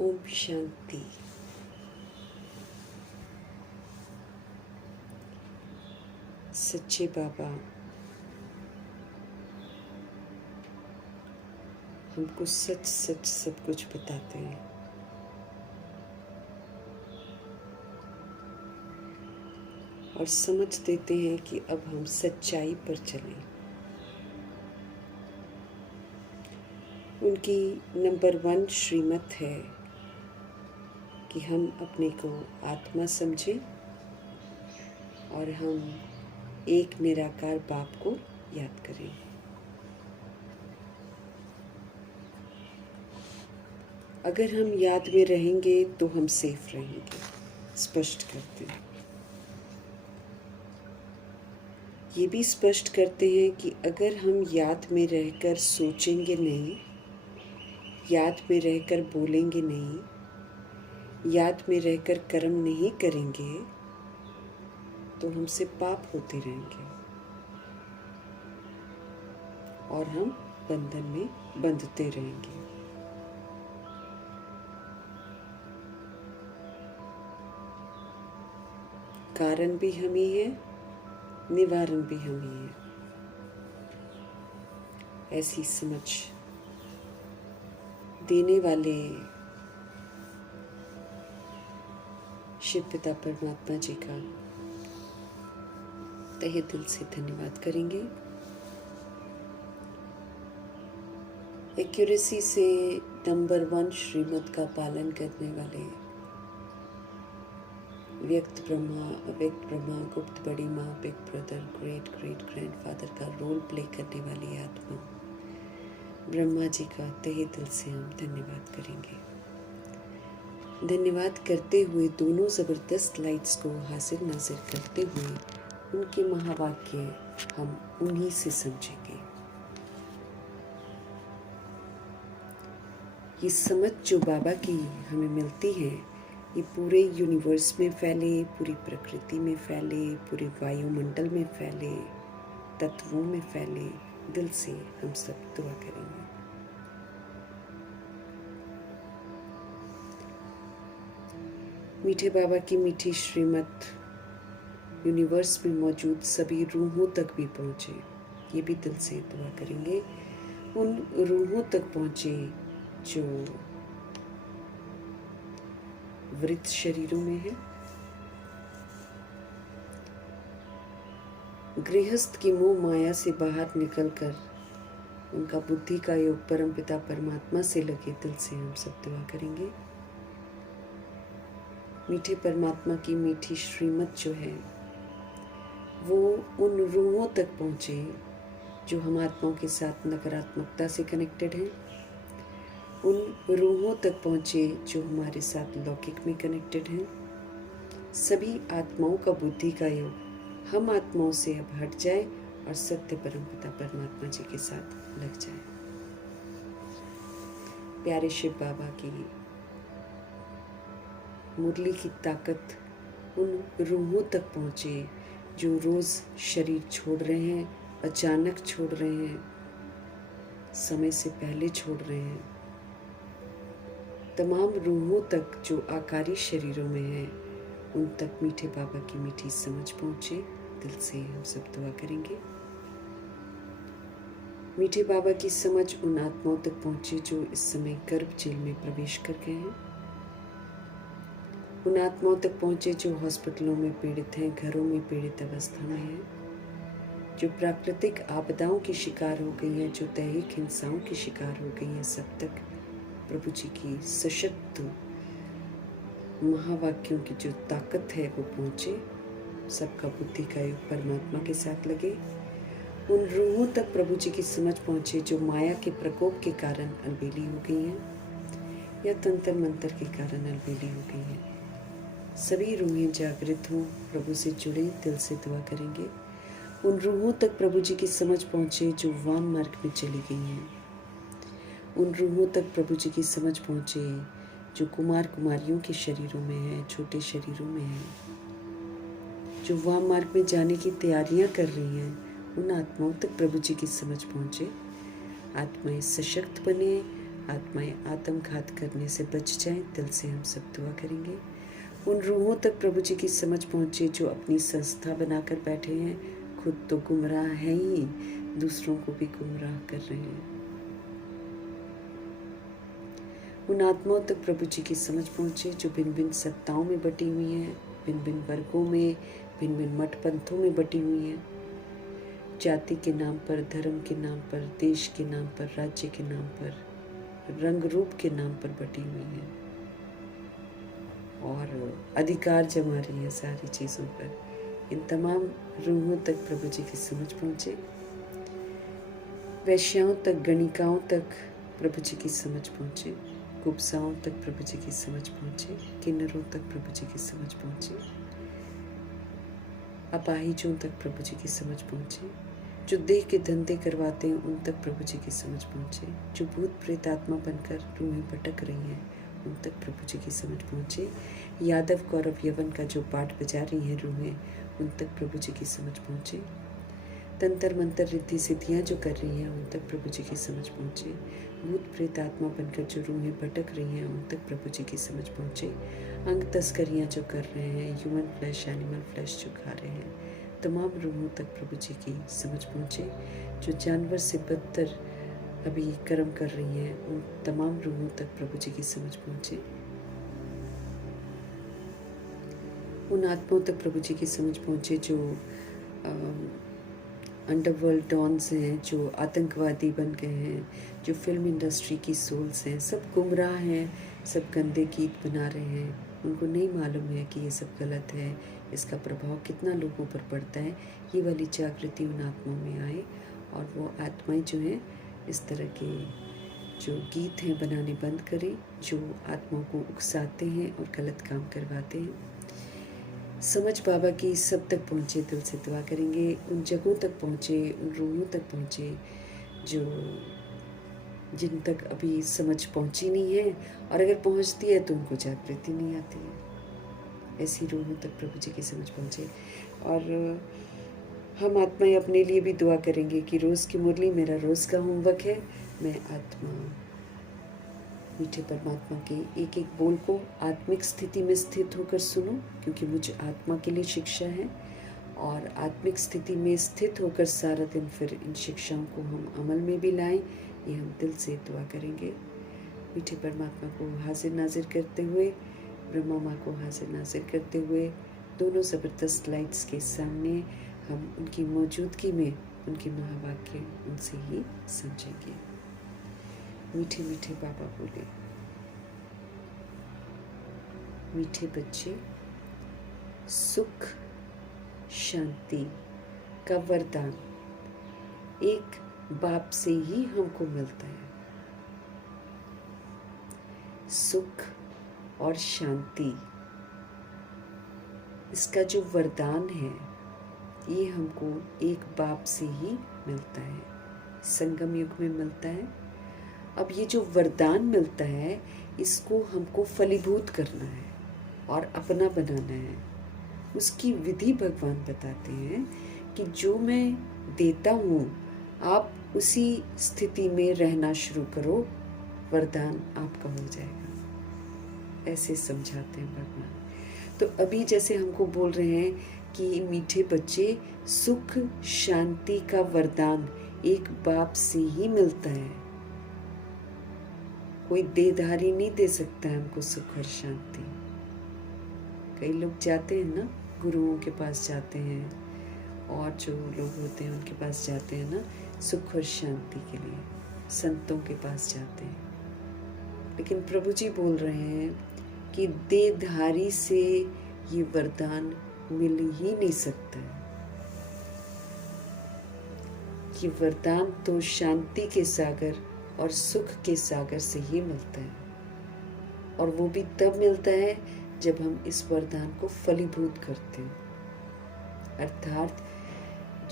ओम शांति। सच्चे बाबा हमको सच सच सब कुछ बताते हैं और समझ देते हैं कि अब हम सच्चाई पर चलें। उनकी नंबर 1 श्रीमत है कि हम अपने को आत्मा समझें और हम एक निराकार बाप को याद करें। अगर हम याद में रहेंगे तो हम सेफ रहेंगे। स्पष्ट करते हैं, ये भी स्पष्ट करते हैं कि अगर हम याद में रहकर सोचेंगे नहीं, याद में रहकर बोलेंगे नहीं, याद में रहकर कर्म नहीं करेंगे तो हमसे पाप होते रहेंगे और हम बंधन में बंधते रहेंगे। कारण भी हम ही है, निवारण भी हम ही है। ऐसी समझ देने वाले शिव पिता परमात्मा जी का तहे दिल से धन्यवाद करेंगे। एक्यूरेसी से नंबर 1 श्रीमत का पालन करने वाले व्यक्त ब्रह्मा, अव्यक्त ब्रह्मा, गुप्त बड़ी माँ, big brother, great great grandfather का रोल प्ले करने वाली आत्मा ब्रह्मा जी का तहे दिल से हम धन्यवाद करेंगे। धन्यवाद करते हुए दोनों ज़बरदस्त लाइट्स को हाजिर नाजिर करते हुए उनके महावाक्य हम उन्हीं से समझेंगे। ये समझ जो बाबा की हमें मिलती है, ये पूरे यूनिवर्स में फैले, पूरी प्रकृति में फैले, पूरे वायुमंडल में फैले, तत्वों में फैले। दिल से हम सब दुआ करेंगे। मीठे बाबा की मीठी श्रीमत यूनिवर्स में मौजूद सभी रूहों तक भी पहुँचे, ये भी दिल से दुआ करेंगे। उन रूहों तक पहुँचे जो वृत्त शरीरों में है। गृहस्थ की मोह माया से बाहर निकलकर उनका बुद्धि का योग परम पिता परमात्मा से लगे। दिल से हम सब दुआ करेंगे। मीठे परमात्मा की मीठी श्रीमत जो है वो उन रूहों तक पहुँचे जो हम आत्माओं के साथ नकारात्मकता से कनेक्टेड हैं। उन रूहों तक पहुँचे जो हमारे साथ लौकिक में कनेक्टेड हैं। सभी आत्माओं का बुद्धि का योग हम आत्माओं से अब हट जाए और सत्य परम पिता परमात्मा जी के साथ लग जाए। प्यारे शिव बाबा की मुरली की ताकत उन रूहों तक पहुँचे जो रोज़ शरीर छोड़ रहे हैं, अचानक छोड़ रहे हैं, समय से पहले छोड़ रहे हैं। तमाम रूहों तक जो आकारी शरीरों में हैं, उन तक मीठे बाबा की मीठी समझ पहुँचे। दिल से हम सब दुआ करेंगे। मीठे बाबा की समझ उन आत्माओं तक पहुँचे जो इस समय गर्भ जेल में प्रवेश कर गए हैं। उन आत्माओं तक पहुँचे जो हॉस्पिटलों में पीड़ित हैं, घरों में पीड़ित अवस्था में हैं, जो प्राकृतिक आपदाओं की शिकार हो गई हैं, जो दैहिक हिंसाओं की शिकार हो गई हैं। सब तक प्रभु जी की सशक्त महावाक्यों की जो ताकत है वो पहुँचे। सबका बुद्धि का योग परमात्मा के साथ लगे। उन रूहों तक प्रभु जी की समझ पहुँचे जो माया के प्रकोप के कारण अलबेली हो गई हैं या तंत्र मंत्र के कारण अलबेली हो गई हैं। सभी रूहें जागृत हों, प्रभु से जुड़े। दिल से दुआ करेंगे। उन रूहों तक प्रभु जी की समझ पहुँचे जो वाम मार्ग में चली गई हैं। उन रूहों तक प्रभु जी की समझ पहुँचे जो कुमार कुमारियों के शरीरों में है, छोटे शरीरों में है, जो वाम मार्ग में जाने की तैयारियां कर रही हैं। उन आत्माओं तक प्रभु जी की समझ पहुँचे। आत्माएं सशक्त बने, आत्माएं आत्मघात करने से बच जाएं, दिल से हम सब दुआ करेंगे। उन रूहों तक प्रभु जी की समझ पहुँचे जो अपनी संस्था बनाकर बैठे हैं, खुद तो गुमराह हैं ही, दूसरों को भी गुमराह कर रहे हैं। उन आत्माओं तक प्रभु जी की समझ पहुँचे जो भिन्न भिन्न सत्ताओं में बटी हुई हैं, भिन्न भिन्न वर्गों में, भिन्न भिन्न मठ पंथों में बटी हुई हैं, जाति के नाम पर, धर्म के नाम पर, देश के नाम पर, राज्य के नाम पर, रंग रूप के नाम पर बटी हुई हैं और अधिकार जमा रही है सारी चीज़ों पर। इन तमाम रूहों तक प्रभु जी की समझ पहुँचे। वैश्याओं तक, गणिकाओं तक प्रभु जी की समझ पहुँचे। कुब्जाओं तक प्रभु जी की समझ पहुँचे। किन्नरों तक प्रभु जी की समझ पहुँचे। अपाहिजों तक प्रभु जी की समझ पहुँचे। जो देह के धंधे करवाते हैं उन तक प्रभु जी की समझ पहुँचे। जो भूत प्रेत आत्मा बनकर रूहें भटक रही हैं उन तक प्रभु जी की समझ पहुँचे। यादव कौरव यवन का जो पाठ बजा रही हैं रूहें, उन तक प्रभु जी की समझ पहुँचे। तंत्र मंत्र रिद्धि सिद्धियाँ जो कर रही हैं उन तक प्रभु जी की समझ पहुँचे। भूत प्रेत आत्मा बनकर जो रूहें भटक रही हैं उन तक प्रभु जी की समझ पहुँचे। अंग तस्करियाँ जो कर रहे हैं, ह्यूमन फ्लैश, एनिमल फ्लैश जो खा रहे हैं, तमाम रूहों तक प्रभु जी की समझ पहुँचे। जो जानवर से बदतर अभी कर्म कर रही हैं उन तमाम रूहों तक प्रभु जी की समझ पहुँचे। उन आत्माओं तक प्रभु जी की समझ पहुँचे जो अंडरवर्ल्ड डॉन्स हैं, जो आतंकवादी बन गए हैं, जो फिल्म इंडस्ट्री की सोल्स हैं, सब गुमराह हैं, सब गंदे गीत बना रहे हैं। उनको नहीं मालूम है कि ये सब गलत है, इसका प्रभाव कितना लोगों पर पड़ता है। ये वाली जागृति उन आत्माओं में आए और वो आत्माएं जो हैं इस तरह के जो गीत हैं बनाने बंद करें, जो आत्माओं को उकसाते हैं और गलत काम करवाते हैं। समझ बाबा की सब तक पहुँचे, दिल से दुआ करेंगे। उन जगहों तक पहुँचे, उन रूहों तक पहुँचे जो जिन तक अभी समझ पहुँची नहीं है, और अगर पहुँचती है तो उनको जागृति नहीं आती है। ऐसी रूहों तक प्रभु जी की समझ पहुँचे। और हम आत्माएं अपने लिए भी दुआ करेंगे कि रोज़ की मुरली मेरा रोज़ का होमवर्क है। मैं आत्मा मीठे परमात्मा के एक एक बोल को आत्मिक स्थिति में स्थित होकर सुनो, क्योंकि मुझे आत्मा के लिए शिक्षा है। और आत्मिक स्थिति में स्थित होकर सारा दिन फिर इन शिक्षाओं को हम अमल में भी लाएं, ये हम दिल से दुआ करेंगे। मीठे परमात्मा को हाजिर नाजिर करते हुए, ब्रह्मा माँ को हाजिर नाजिर करते हुए, दोनों ज़बरदस्त लाइट्स के सामने हम उनकी मौजूदगी में उनके महावाक्य उनसे ही समझेंगे। मीठे मीठे बाबा बोले, मीठे बच्चे, सुख शांति का वरदान एक बाप से ही हमको मिलता है। सुख और शांति, इसका जो वरदान है ये हमको एक बाप से ही मिलता है, संगम युग में मिलता है। अब ये जो वरदान मिलता है इसको हमको फलीभूत करना है और अपना बनाना है। उसकी विधि भगवान बताते हैं कि जो मैं देता हूँ आप उसी स्थिति में रहना शुरू करो, वरदान आपका हो जाएगा। ऐसे समझाते हैं भगवान। तो अभी जैसे हमको बोल रहे हैं कि मीठे बच्चे, सुख शांति का वरदान एक बाप से ही मिलता है। कोई देधारी नहीं दे सकता है हमको सुख और शांति। कई लोग जाते हैं ना, गुरुओं के पास जाते हैं और जो लोग होते हैं उनके पास जाते हैं ना सुख और शांति के लिए, संतों के पास जाते हैं। लेकिन प्रभु जी बोल रहे हैं कि देधारी से ये वरदान मिल ही नहीं सकता है। ये वरदान तो शांति के सागर और सुख के सागर से ही मिलता है, और वो भी तब मिलता है जब हम इस वरदान को फलीभूत करते हैं, अर्थात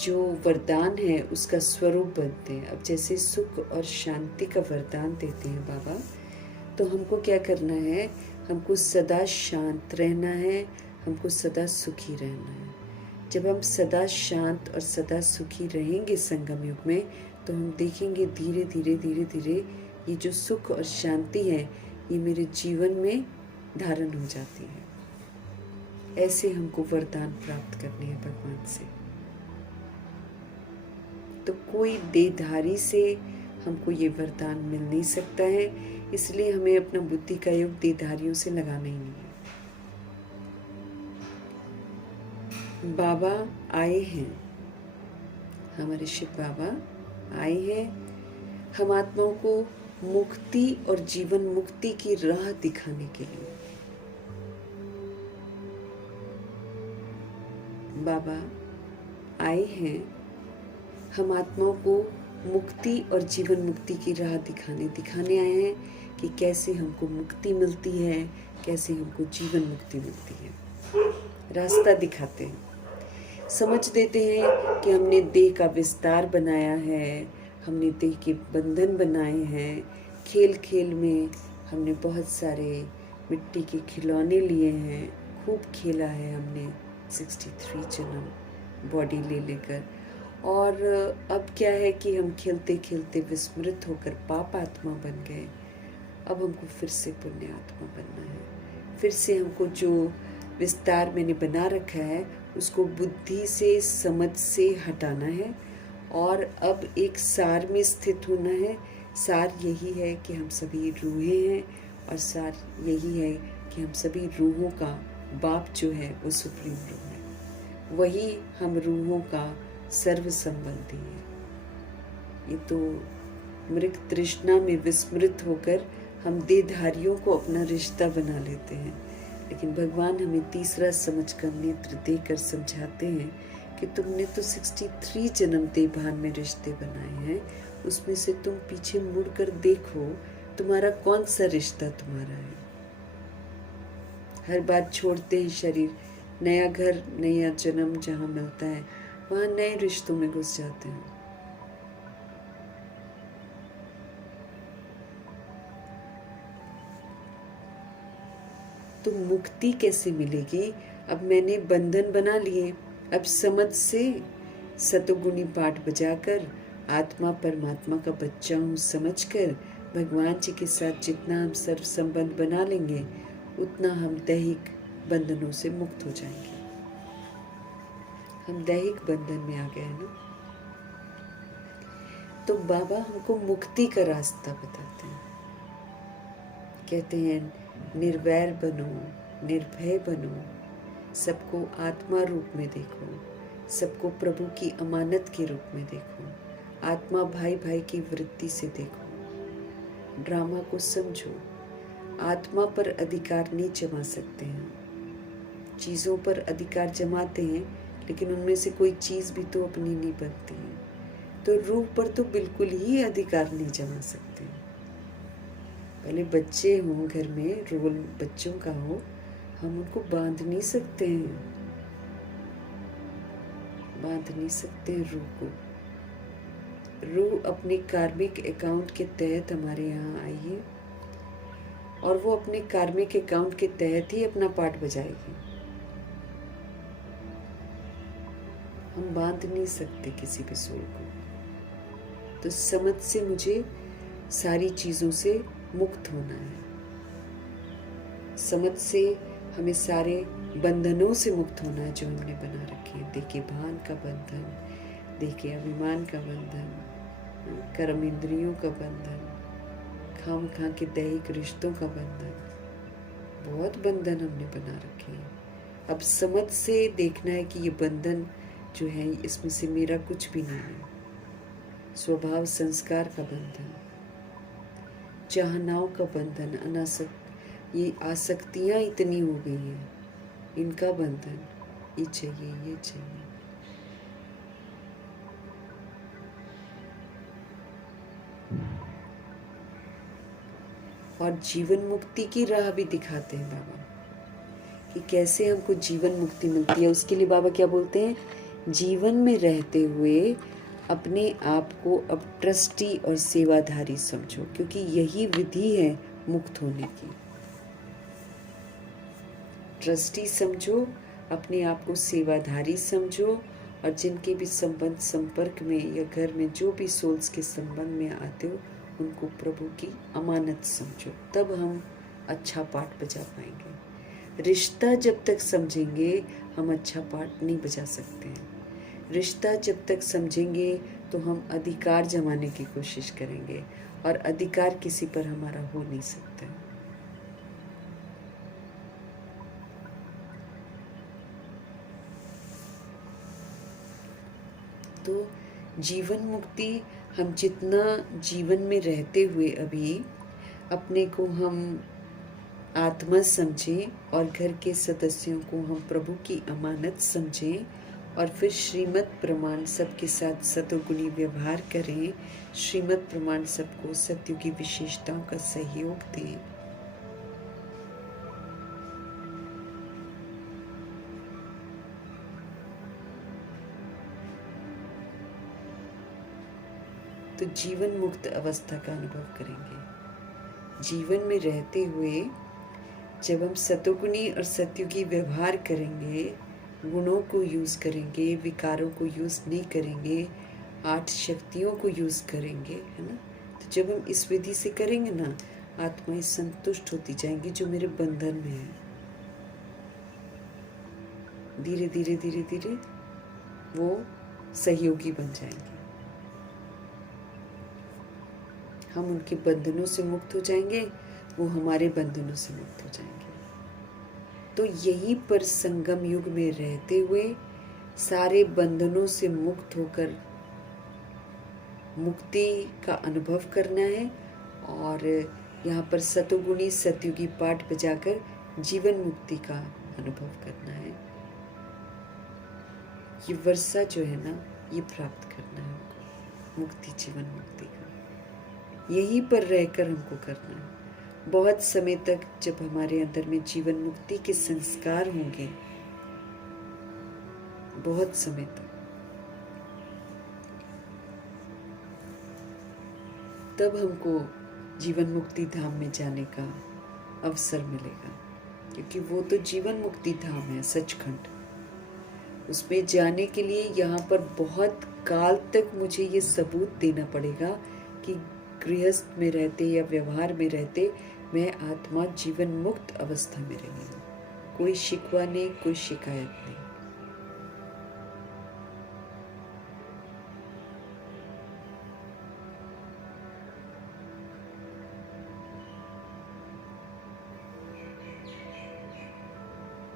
जो वरदान है उसका स्वरूप बनते हैं। अब जैसे सुख और शांति का वरदान देते हैं बाबा, तो हमको क्या करना है? हमको सदा शांत रहना है, हमको सदा सुखी रहना है। जब हम सदा शांत और सदा सुखी रहेंगे संगम युग में, तो हम देखेंगे धीरे धीरे धीरे धीरे ये जो सुख और शांति है ये मेरे जीवन में धारण हो जाती है। ऐसे हमको वरदान प्राप्त करने हैं भगवान से। तो कोई देहधारी से हमको ये वरदान मिल नहीं सकता है, इसलिए हमें अपना बुद्धि का योग देहधारियों से लगाना ही नहीं है। बाबा आए हैं, हमारे शिव बाबा आए हैं हम आत्माओं को मुक्ति और जीवन मुक्ति की राह दिखाने के लिए। बाबा आए हैं हम आत्माओं को मुक्ति और जीवन मुक्ति की राह दिखाने आए हैं कि कैसे हमको मुक्ति मिलती है, कैसे हमको जीवन मुक्ति मिलती है। रास्ता दिखाते हैं, समझ देते हैं कि हमने देह का विस्तार बनाया है, हमने देह के बंधन बनाए हैं। खेल खेल में हमने बहुत सारे मिट्टी के खिलौने लिए हैं, खूब खेला है हमने 63 जन्म बॉडी ले लेकर। और अब क्या है कि हम खेलते खेलते विस्मृत होकर पाप आत्मा बन गए। अब हमको फिर से पुण्य आत्मा बनना है। फिर से हमको जो विस्तार मैंने बना रखा है उसको बुद्धि से समझ से हटाना है और अब एक सार में स्थित होना है। सार यही है कि हम सभी रूहें हैं और सार यही है कि हम सभी रूहों का बाप जो है वो सुप्रीम रूह है, वही हम रूहों का सर्व संबंधी है। ये तो मृग तृष्णा में विस्मृत होकर हम देहधारियों को अपना रिश्ता बना लेते हैं, लेकिन भगवान हमें तीसरा समझ का नेत्र देकर समझाते हैं कि तुमने तो 63 जन्म देहभान में रिश्ते बनाए हैं, उसमें से तुम पीछे मुड़कर देखो तुम्हारा कौन सा रिश्ता तुम्हारा है। हर बार छोड़ते हैं शरीर, नया घर नया जन्म जहाँ मिलता है वहाँ नए रिश्तों में घुस जाते हैं। तो मुक्ति कैसे मिलेगी? अब मैंने बंधन बना लिए, अब समझ से सतोगुणी पाठ बजाकर आत्मा परमात्मा का बच्चा हूँ समझकर भगवान जी के साथ जितना हम सर्व संबंध बना लेंगे उतना हम दैहिक बंधनों से मुक्त हो जाएंगे। हम दैहिक बंधन में आ गए हैं ना। तो बाबा हमको मुक्ति का रास्ता बताते हैं, कहते हैं निर्वैर बनो, निर्भय बनो, सबको आत्मा रूप में देखो, सबको प्रभु की अमानत के रूप में देखो, आत्मा भाई भाई की वृत्ति से देखो, ड्रामा को समझो। आत्मा पर अधिकार नहीं जमा सकते हैं, चीज़ों पर अधिकार जमाते हैं लेकिन उनमें से कोई चीज़ भी तो अपनी नहीं बनती है। तो रूह पर तो बिल्कुल ही अधिकार नहीं जमा सकते। पहले बच्चे हों घर में, रोल बच्चों का हो, हम उनको बांध नहीं सकते हैं, बांध नहीं सकते हैं रूह को। रूह अपने कार्मिक अकाउंट के तहत हमारे यहाँ आई है और वो अपने कार्मिक अकाउंट के तहत ही अपना पार्ट बजाएगी। हम बांध नहीं सकते किसी भी सोल को। तो समझ से मुझे सारी चीज़ों से मुक्त होना है। समझ से हमें सारे बंधनों से मुक्त होना है जो हमने बना रखे हैं। देखे भान का बंधन, देखे अभिमान का बंधन, कर्म इंद्रियों का बंधन, खाम खा के दैहिक रिश्तों का बंधन, बहुत बंधन हमने बना रखे हैं। अब समझ से देखना है कि ये बंधन जो है इसमें से मेरा कुछ भी नहीं है। स्वभाव संस्कार का बंधन, चाहनाओं का बंधन, अनासक्त, ये आसक्तियाँ इतनी हो गई हैं, इनका बंधन, ये चाहिए ये चाहिए। और जीवन मुक्ति की राह भी दिखाते हैं बाबा कि कैसे हमको जीवन मुक्ति मिलती है। उसके लिए बाबा क्या बोलते हैं, जीवन में रहते हुए अपने आप को अब ट्रस्टी और सेवाधारी समझो, क्योंकि यही विधि है मुक्त होने की। ट्रस्टी समझो, अपने आप को सेवाधारी समझो, और जिनके भी संबंध संपर्क में या घर में जो भी सोल्स के संबंध में आते हो उनको प्रभु की अमानत समझो, तब हम अच्छा पाठ बजा पाएंगे। रिश्ता जब तक समझेंगे हम अच्छा पाठ नहीं बजा सकते हैं। रिश्ता जब तक समझेंगे तो हम अधिकार जमाने की कोशिश करेंगे, और अधिकार किसी पर हमारा हो नहीं सकता है। तो जीवन मुक्ति, हम जितना जीवन में रहते हुए अभी अपने को हम आत्मा समझें और घर के सदस्यों को हम प्रभु की अमानत समझें, और फिर श्रीमत प्रमाण सबके साथ सतोगुणी व्यवहार करें। श्रीमत प्रमाण सबको सत्युगी विशेषताओं का सहयोग दें। तो जीवन मुक्त अवस्था का अनुभव करेंगे। जीवन में रहते हुए जब हम सतोगुणी और सत्युगी व्यवहार करेंगे, गुणों को यूज़ करेंगे, विकारों को यूज़ नहीं करेंगे, 8 शक्तियों को यूज़ करेंगे, है ना। तो जब हम इस विधि से करेंगे ना, आत्माएं संतुष्ट होती जाएंगी जो मेरे बंधन में है। धीरे धीरे धीरे धीरे वो सहयोगी बन जाएंगे। हम उनके बंधनों से मुक्त हो जाएंगे, वो हमारे बंधनों से मुक्त हो जाएंगे। तो यहीं पर संगम युग में रहते हुए सारे बंधनों से मुक्त होकर मुक्ति का अनुभव करना है, और यहाँ पर सतोगुणी सत्युगी पाठ बजाकर जीवन मुक्ति का अनुभव करना है। ये वर्षा जो है ना, ये प्राप्त करना है हमको, मुक्ति, जीवन मुक्ति का यहीं पर रहकर हमको करना है। बहुत समय तक जब हमारे अंदर में जीवन मुक्ति के संस्कार होंगे, बहुत समय तक, तब हमको जीवन मुक्ति धाम में जाने का अवसर मिलेगा, क्योंकि वो तो जीवन मुक्ति धाम है, सचखंड। उसमें जाने के लिए यहाँ पर बहुत काल तक मुझे ये सबूत देना पड़ेगा कि गृहस्थ में रहते या व्यवहार में रहते मैं आत्मा जीवन मुक्त अवस्था में रही हूँ। कोई शिकवा नहीं, कोई शिकायत नहीं।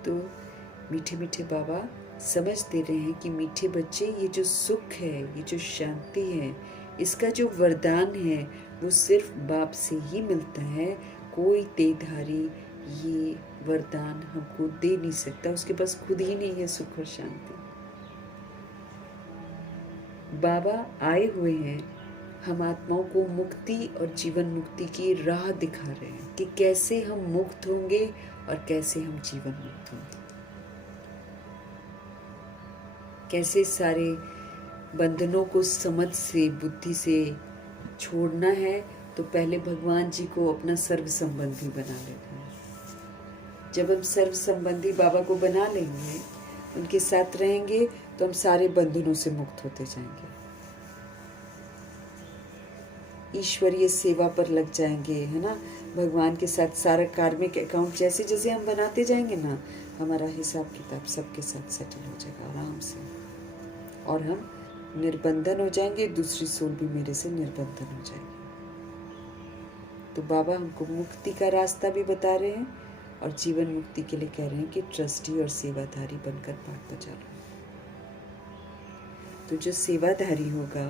तो मीठे मीठे बाबा समझ दे रहे हैं कि मीठे बच्चे, ये जो सुख है, ये जो शांति है, इसका जो वरदान है वो सिर्फ बाप से ही मिलता है। कोई देधारी ये वरदान हमको दे नहीं सकता, उसके पास खुद ही नहीं है सुख और शांति। बाबा आए हुए हैं हम आत्माओं को मुक्ति और जीवन मुक्ति की राह दिखा रहे हैं कि कैसे हम मुक्त होंगे और कैसे हम जीवन मुक्त होंगे, कैसे सारे बंधनों को समझ से, बुद्धि से छोड़ना है। तो पहले भगवान जी को अपना सर्व संबंधी बना लेना है। जब हम सर्व संबंधी बाबा को बना लेंगे, उनके साथ रहेंगे, तो हम सारे बंधनों से मुक्त होते जाएंगे, ईश्वरीय सेवा पर लग जाएंगे, है ना। भगवान के साथ सारा कार्मिक अकाउंट जैसे जैसे हम बनाते जाएंगे ना, हमारा हिसाब किताब सबके साथ सेटल हो जाएगा आराम से, और हम निर्बंधन हो जाएंगे, दूसरी सोल भी मेरे से निर्बंधन हो जाएगी। तो बाबा हमको मुक्ति का रास्ता भी बता रहे हैं और जीवन मुक्ति के लिए कह रहे हैं कि ट्रस्टी और सेवाधारी बनकर पाठ बजा लो। तो जो सेवाधारी होगा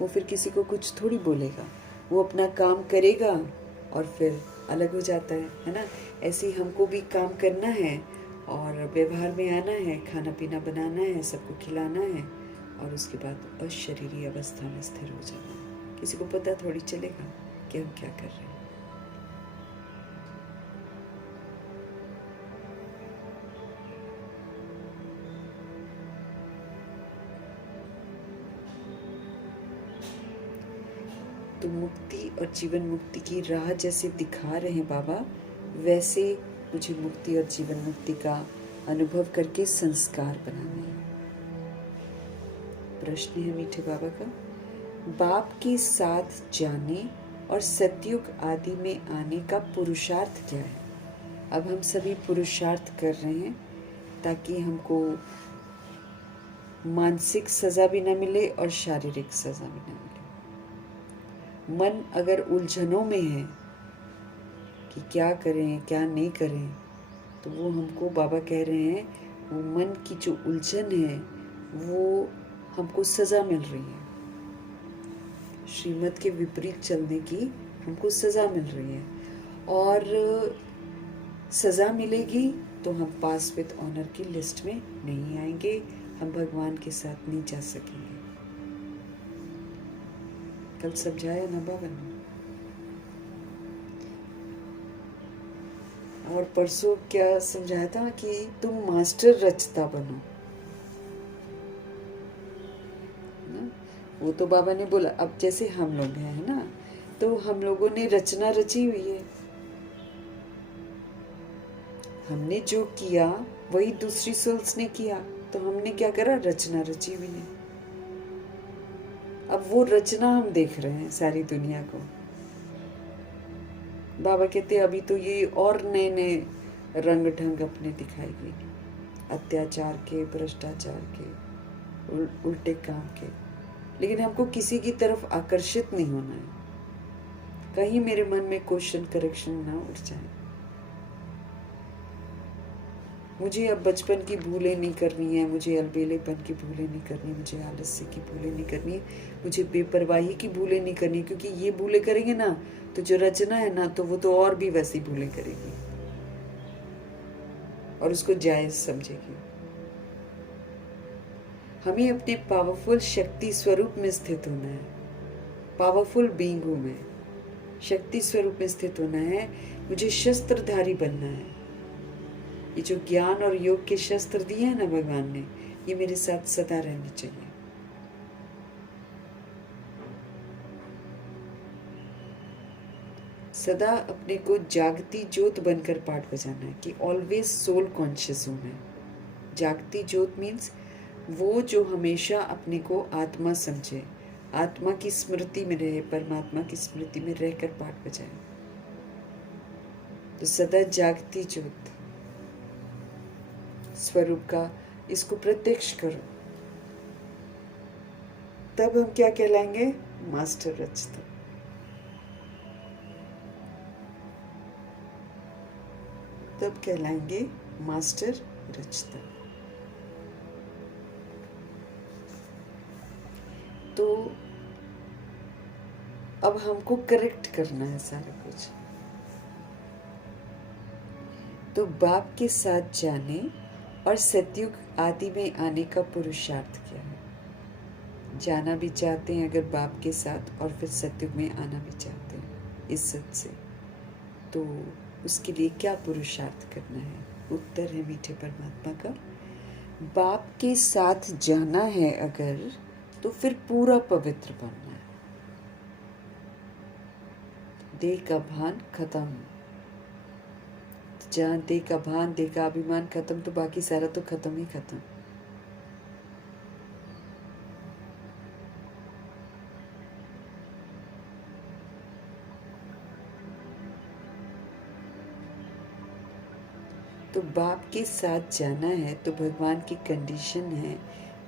वो फिर किसी को कुछ थोड़ी बोलेगा, वो अपना काम करेगा और फिर अलग हो जाता है ना। ऐसे ही हमको भी काम करना है और व्यवहार में आना है, खाना पीना बनाना है, सबको खिलाना है, और उसके बाद अशरीरी अवस्था में स्थिर हो जाना है। किसी को पता थोड़ी चलेगा कि हम क्या कर रहे हैं। तो मुक्ति और जीवन मुक्ति की राह जैसे दिखा रहे हैं बाबा, वैसे मुझे मुक्ति और जीवन मुक्ति का अनुभव करके संस्कार बनाने हैं। प्रश्न है मीठे बाबा का, बाप के साथ जाने और सतयुग आदि में आने का पुरुषार्थ क्या है। अब हम सभी पुरुषार्थ कर रहे हैं ताकि हमको मानसिक सज़ा भी ना मिले और शारीरिक सज़ा भी ना मिले। मन अगर उलझनों में है कि क्या करें क्या नहीं करें, तो वो हमको बाबा कह रहे हैं वो मन की जो उलझन है वो हमको सज़ा मिल रही है। श्रीमत के विपरीत चलने की हमको सज़ा मिल रही है, और सज़ा मिलेगी तो हम पास विद ऑनर की लिस्ट में नहीं आएंगे, हम भगवान के साथ नहीं जा सकेंगे। कल समझाया ना बाबा ने। और परसों क्या समझाया था कि तुम मास्टर रचता बनो ना। वो तो बाबा ने बोला अब जैसे हम लोग हैं ना, तो हम लोगों ने रचना रची हुई है। हमने जो किया वही दूसरी सोल्स ने किया, तो हमने क्या करा, रचना रची हुई है। अब वो रचना हम देख रहे हैं सारी दुनिया को। बाबा कहते अभी तो ये और नए नए रंग ढंग अपने दिखाएगी, अत्याचार के, भ्रष्टाचार के, उल्टे काम के। लेकिन हमको किसी की तरफ आकर्षित नहीं होना है, कहीं मेरे मन में क्वेश्चन करेक्शन ना उठ जाए। मुझे अब बचपन की भूलें नहीं करनी है, मुझे अलबेलेपन की भूलें नहीं करनी, मुझे आलस्य की भूलें नहीं करनी है, मुझे बेपरवाही की भूलें नहीं करनी, क्योंकि ये भूलें करेंगे ना तो जो रचना है ना, तो वो तो और भी वैसी भूलें करेगी और उसको जायज समझेगी। हमें अपने पावरफुल शक्ति स्वरूप में स्थित होना है, पावरफुल बीइंग हूं मैं, शक्ति स्वरूप में स्थित होना है। मुझे शस्त्रधारी बनना है। ये जो ज्ञान और योग के शस्त्र दिए हैं ना भगवान ने, ये मेरे साथ सदा रहने चाहिए। सदा अपने को जागती ज्योत बनकर पाठ बजाना है कि ऑलवेज सोल कॉन्शियस हूं मैं। जागती ज्योत मीन्स वो जो हमेशा अपने को आत्मा समझे, आत्मा की स्मृति में रहे, परमात्मा की स्मृति में रहकर पाठ बजाए। तो सदा जागती ज्योत स्वरूप का इसको प्रत्यक्ष करो, तब हम क्या कहलाएंगे, मास्टर रचता। तब कहलाएंगे मास्टर रचता। तो अब हमको करेक्ट करना है सारा कुछ। तो बाप के साथ जाने और सतयुग आदि में आने का पुरुषार्थ क्या है। जाना भी चाहते हैं अगर बाप के साथ, और फिर सतयुग में आना भी चाहते हैं इज्जत से, तो उसके लिए क्या पुरुषार्थ करना है। उत्तर है मीठे परमात्मा का, बाप के साथ जाना है अगर, तो फिर पूरा पवित्र बनना है। देह का भान खत्म, जहाँ देह का भान, देह का अभिमान खत्म, तो बाकी सारा तो खत्म ही खत्म। तो बाप के साथ जाना है तो भगवान की कंडीशन है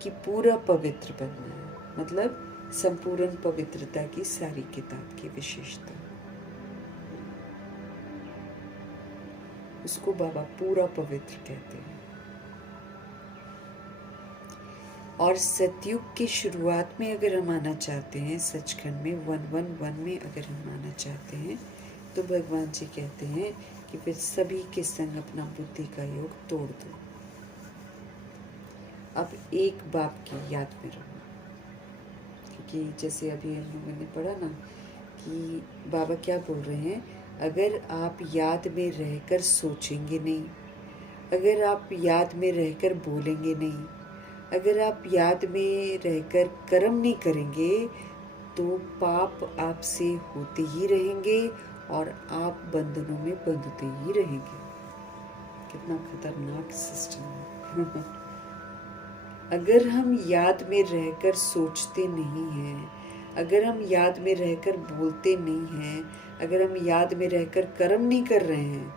कि पूरा पवित्र बनना है, मतलब संपूर्ण पवित्रता की सारी किताब की विशेषता, उसको बाबा पूरा पवित्र कहते हैं। और सतयुग की शुरुआत में अगर हम आना चाहते हैं, सचखंड में 111 में अगर हम आना चाहते हैं, तो भगवान जी कहते हैं कि फिर सभी के संग अपना बुद्धि का योग तोड़ दो। अब एक बाप की याद में रहो, क्योंकि जैसे अभी हम लोगों ने पढ़ा ना कि बाबा क्या बोल रहे हैं, अगर आप याद में रहकर सोचेंगे नहीं, अगर आप याद में रहकर बोलेंगे नहीं, अगर आप याद में रहकर कर्म नहीं करेंगे, तो पाप आपसे होते ही रहेंगे और आप बंधनों में बंधते ही रहेंगे। कितना खतरनाक सिस्टम है। अगर हम याद में रहकर सोचते नहीं हैं, अगर हम याद में रहकर बोलते नहीं हैं, अगर हम याद में रहकर कर्म नहीं कर रहे हैं,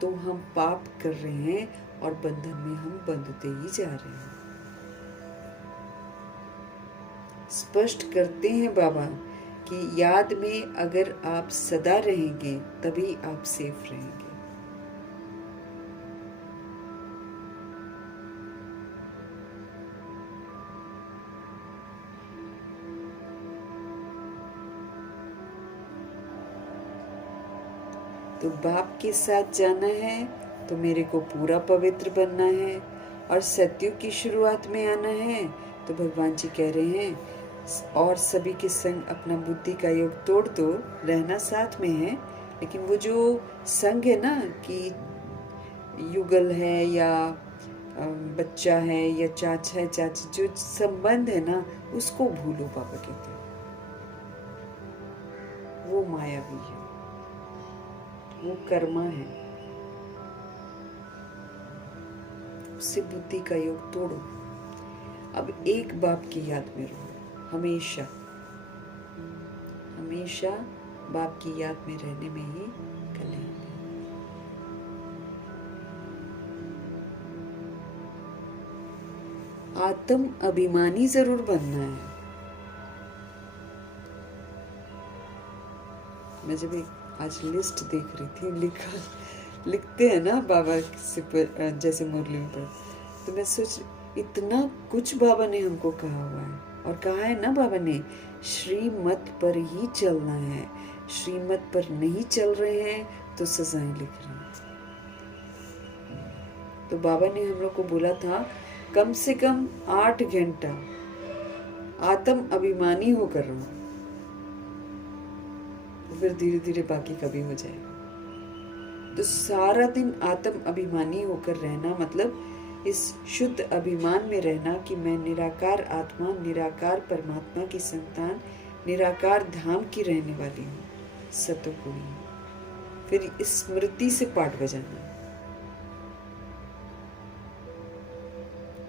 तो हम पाप कर रहे हैं और बंधन में हम बंधते ही जा रहे हैं। स्पष्ट करते हैं बाबा कि याद में अगर आप सदा रहेंगे तभी आप सेफ रहेंगे। तो बाप के साथ जाना है तो मेरे को पूरा पवित्र बनना है, और सत्युग की शुरुआत में आना है तो भगवान जी कह रहे हैं और सभी के संग अपना बुद्धि का योग तोड़ दो। रहना साथ में है, लेकिन वो जो संग है ना कि युगल है या बच्चा है या चाचा है चाची, जो संबंध है ना उसको भूलो, पापा कहते हैं वो मायावी है, वो कर्मा है। उससे बुद्धि का योग तोड़ो। अब एक बाप की याद में रहो, हमेशा हमेशा बाप की याद में रहने में ही कल्याण है। आत्म अभिमानी जरूर बनना है। मैं जब एक आज लिस्ट देख रही थी, लिखते हैं ना बाबा से जैसे मुरली पर, तो मैं सोच इतना कुछ बाबा ने हमको कहा हुआ है, और कहा है ना बाबा ने श्रीमत पर ही चलना है। श्रीमत पर नहीं चल रहे हैं तो सजाएं लिख रहे हैं। तो बाबा ने हम लोग को बोला था कम से कम 8 घंटा आत्म अभिमानी होकर रहो, फिर धीरे धीरे बाकी कभी हो जाएगा। तो सारा दिन आत्म अभिमानी होकर रहना मतलब इस शुद्ध अभिमान में रहना कि मैं निराकार आत्मा, निराकार परमात्मा की संतान, निराकार धाम की रहने वाली हूँ, सतोगुणी हूँ। फिर इस स्मृति से पाठ बजाना।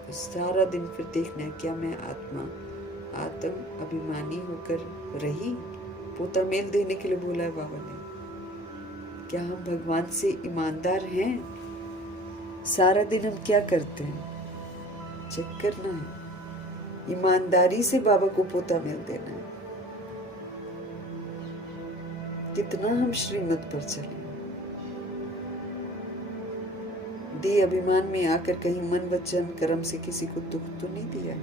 तो सारा दिन फिर देखना है क्या मैं आत्मा आत्म अभिमानी होकर रही। पोता मेल देने के लिए बोला है बाबा ने। क्या हम भगवान से ईमानदार हैं? सारा दिन हम क्या करते हैं चेक करना है। ईमानदारी से बाबा को पोता मेल देना है। कितना हम श्रीमत पर चले। दे अभिमान में आकर कहीं मन वचन कर्म से किसी को दुख तो नहीं दिया।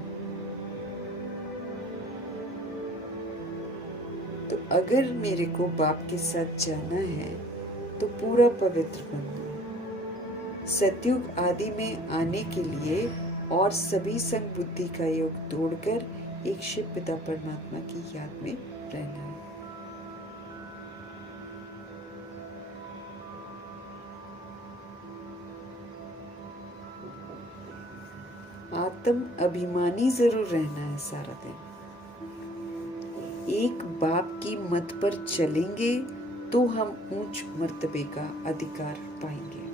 तो अगर मेरे को बाप के साथ जाना है तो पूरा पवित्र बनना है। सतयुग आदि में आने के लिए और सभी संग बुद्धि का योग तोड़कर एक शिव पिता परमात्मा की याद में रहना है। आत्म अभिमानी जरूर रहना है सारा दिन। एक बाप की मत पर चलेंगे तो हम ऊंच मर्तबे का अधिकार पाएंगे।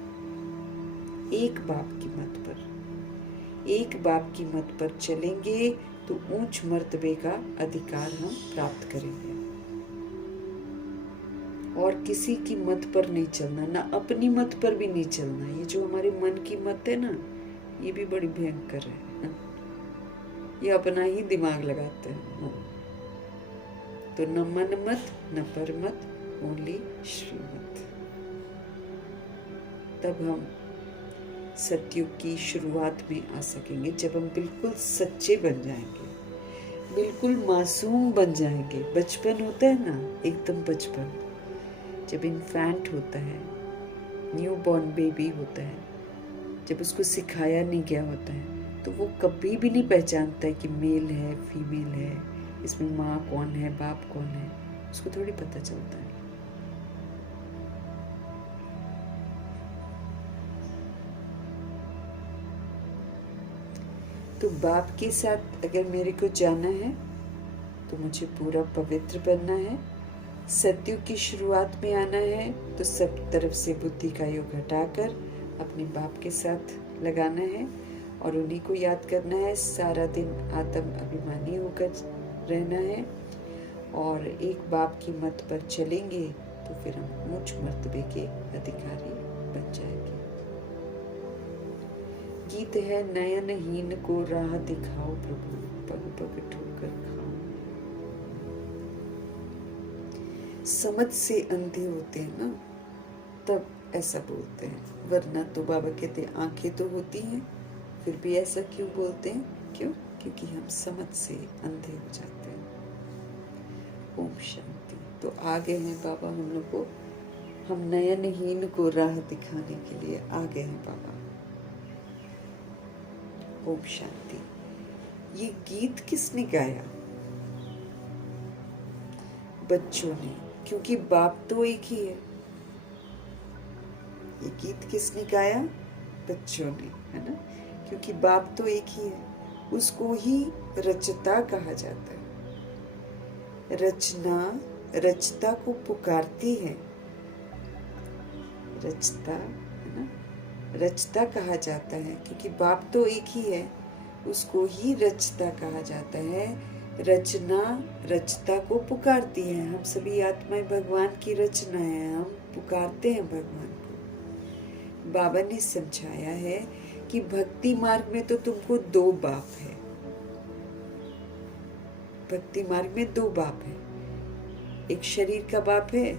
एक बाप की मत पर, एक बाप की मत पर चलेंगे तो ऊंच मर्तबे का अधिकार हम प्राप्त करेंगे। और किसी की मत पर नहीं चलना, ना अपनी मत पर भी नहीं चलना। ये जो हमारे मन की मत है ना, ये भी बड़ी भयंकर है। ये अपना ही दिमाग लगाते हैं। तो न मन मत न पर मत, ओनली श्रीमत। तब हम सतयुग की शुरुआत में आ सकेंगे, जब हम बिल्कुल सच्चे बन जाएंगे, बिल्कुल मासूम बन जाएंगे। बचपन होता है ना, एकदम बचपन, जब इन्फेंट होता है, न्यू बॉर्न बेबी होता है, जब उसको सिखाया नहीं गया होता है, तो वो कभी भी नहीं पहचानता है कि मेल है फीमेल है, इसमें माँ कौन है बाप कौन है, उसको थोड़ी पता चलता है। तो बाप के साथ अगर मेरे को जाना है तो मुझे पूरा पवित्र बनना है। सतयुग की शुरुआत में आना है तो सब तरफ से बुद्धि का योग हटाकर अपने बाप के साथ लगाना है और उन्हीं को याद करना है। सारा दिन आत्म अभिमानी होकर रहना है और एक बाप की मत पर चलेंगे तो फिर हम ऊंच मर्तबे के अधिकारी बन जाएंगे। गीत है नयनहीन को राह दिखाओ प्रभु, पग पग ठोकर खाओ। समझ से अंधे होते हैं ना, तब ऐसा बोलते हैं, वरना तो बाबा कहते हैं आंखें तो होती हैं फिर भी ऐसा क्यों बोलते हैं? क्यों? क्योंकि हम समझ से अंधे हो जाते हैं। ओम शांति। तो आ गए हैं बाबा हम लोग को, हम नयनहीन को राह दिखाने के लिए आ गए हैं बाबा। ओम शांति। ये गीत किसने गाया? बच्चों ने, क्योंकि बाप तो एक ही है। ये गीत किसने गाया? बच्चों ने, है ना, क्योंकि बाप तो एक ही है। उसको ही रचता कहा जाता है। रचना रचता को पुकारती है। रचता, है ना, रचता कहा जाता है क्योंकि बाप तो एक ही है, उसको ही रचता कहा जाता है। रचना रचता को पुकारती है। हम सभी आत्माएं भगवान की रचना है, हम पुकारते हैं भगवान को। बाबा ने समझाया है कि भक्ति मार्ग में तो तुमको दो बाप है। भक्ति मार्ग में दो बाप है, एक शरीर का बाप है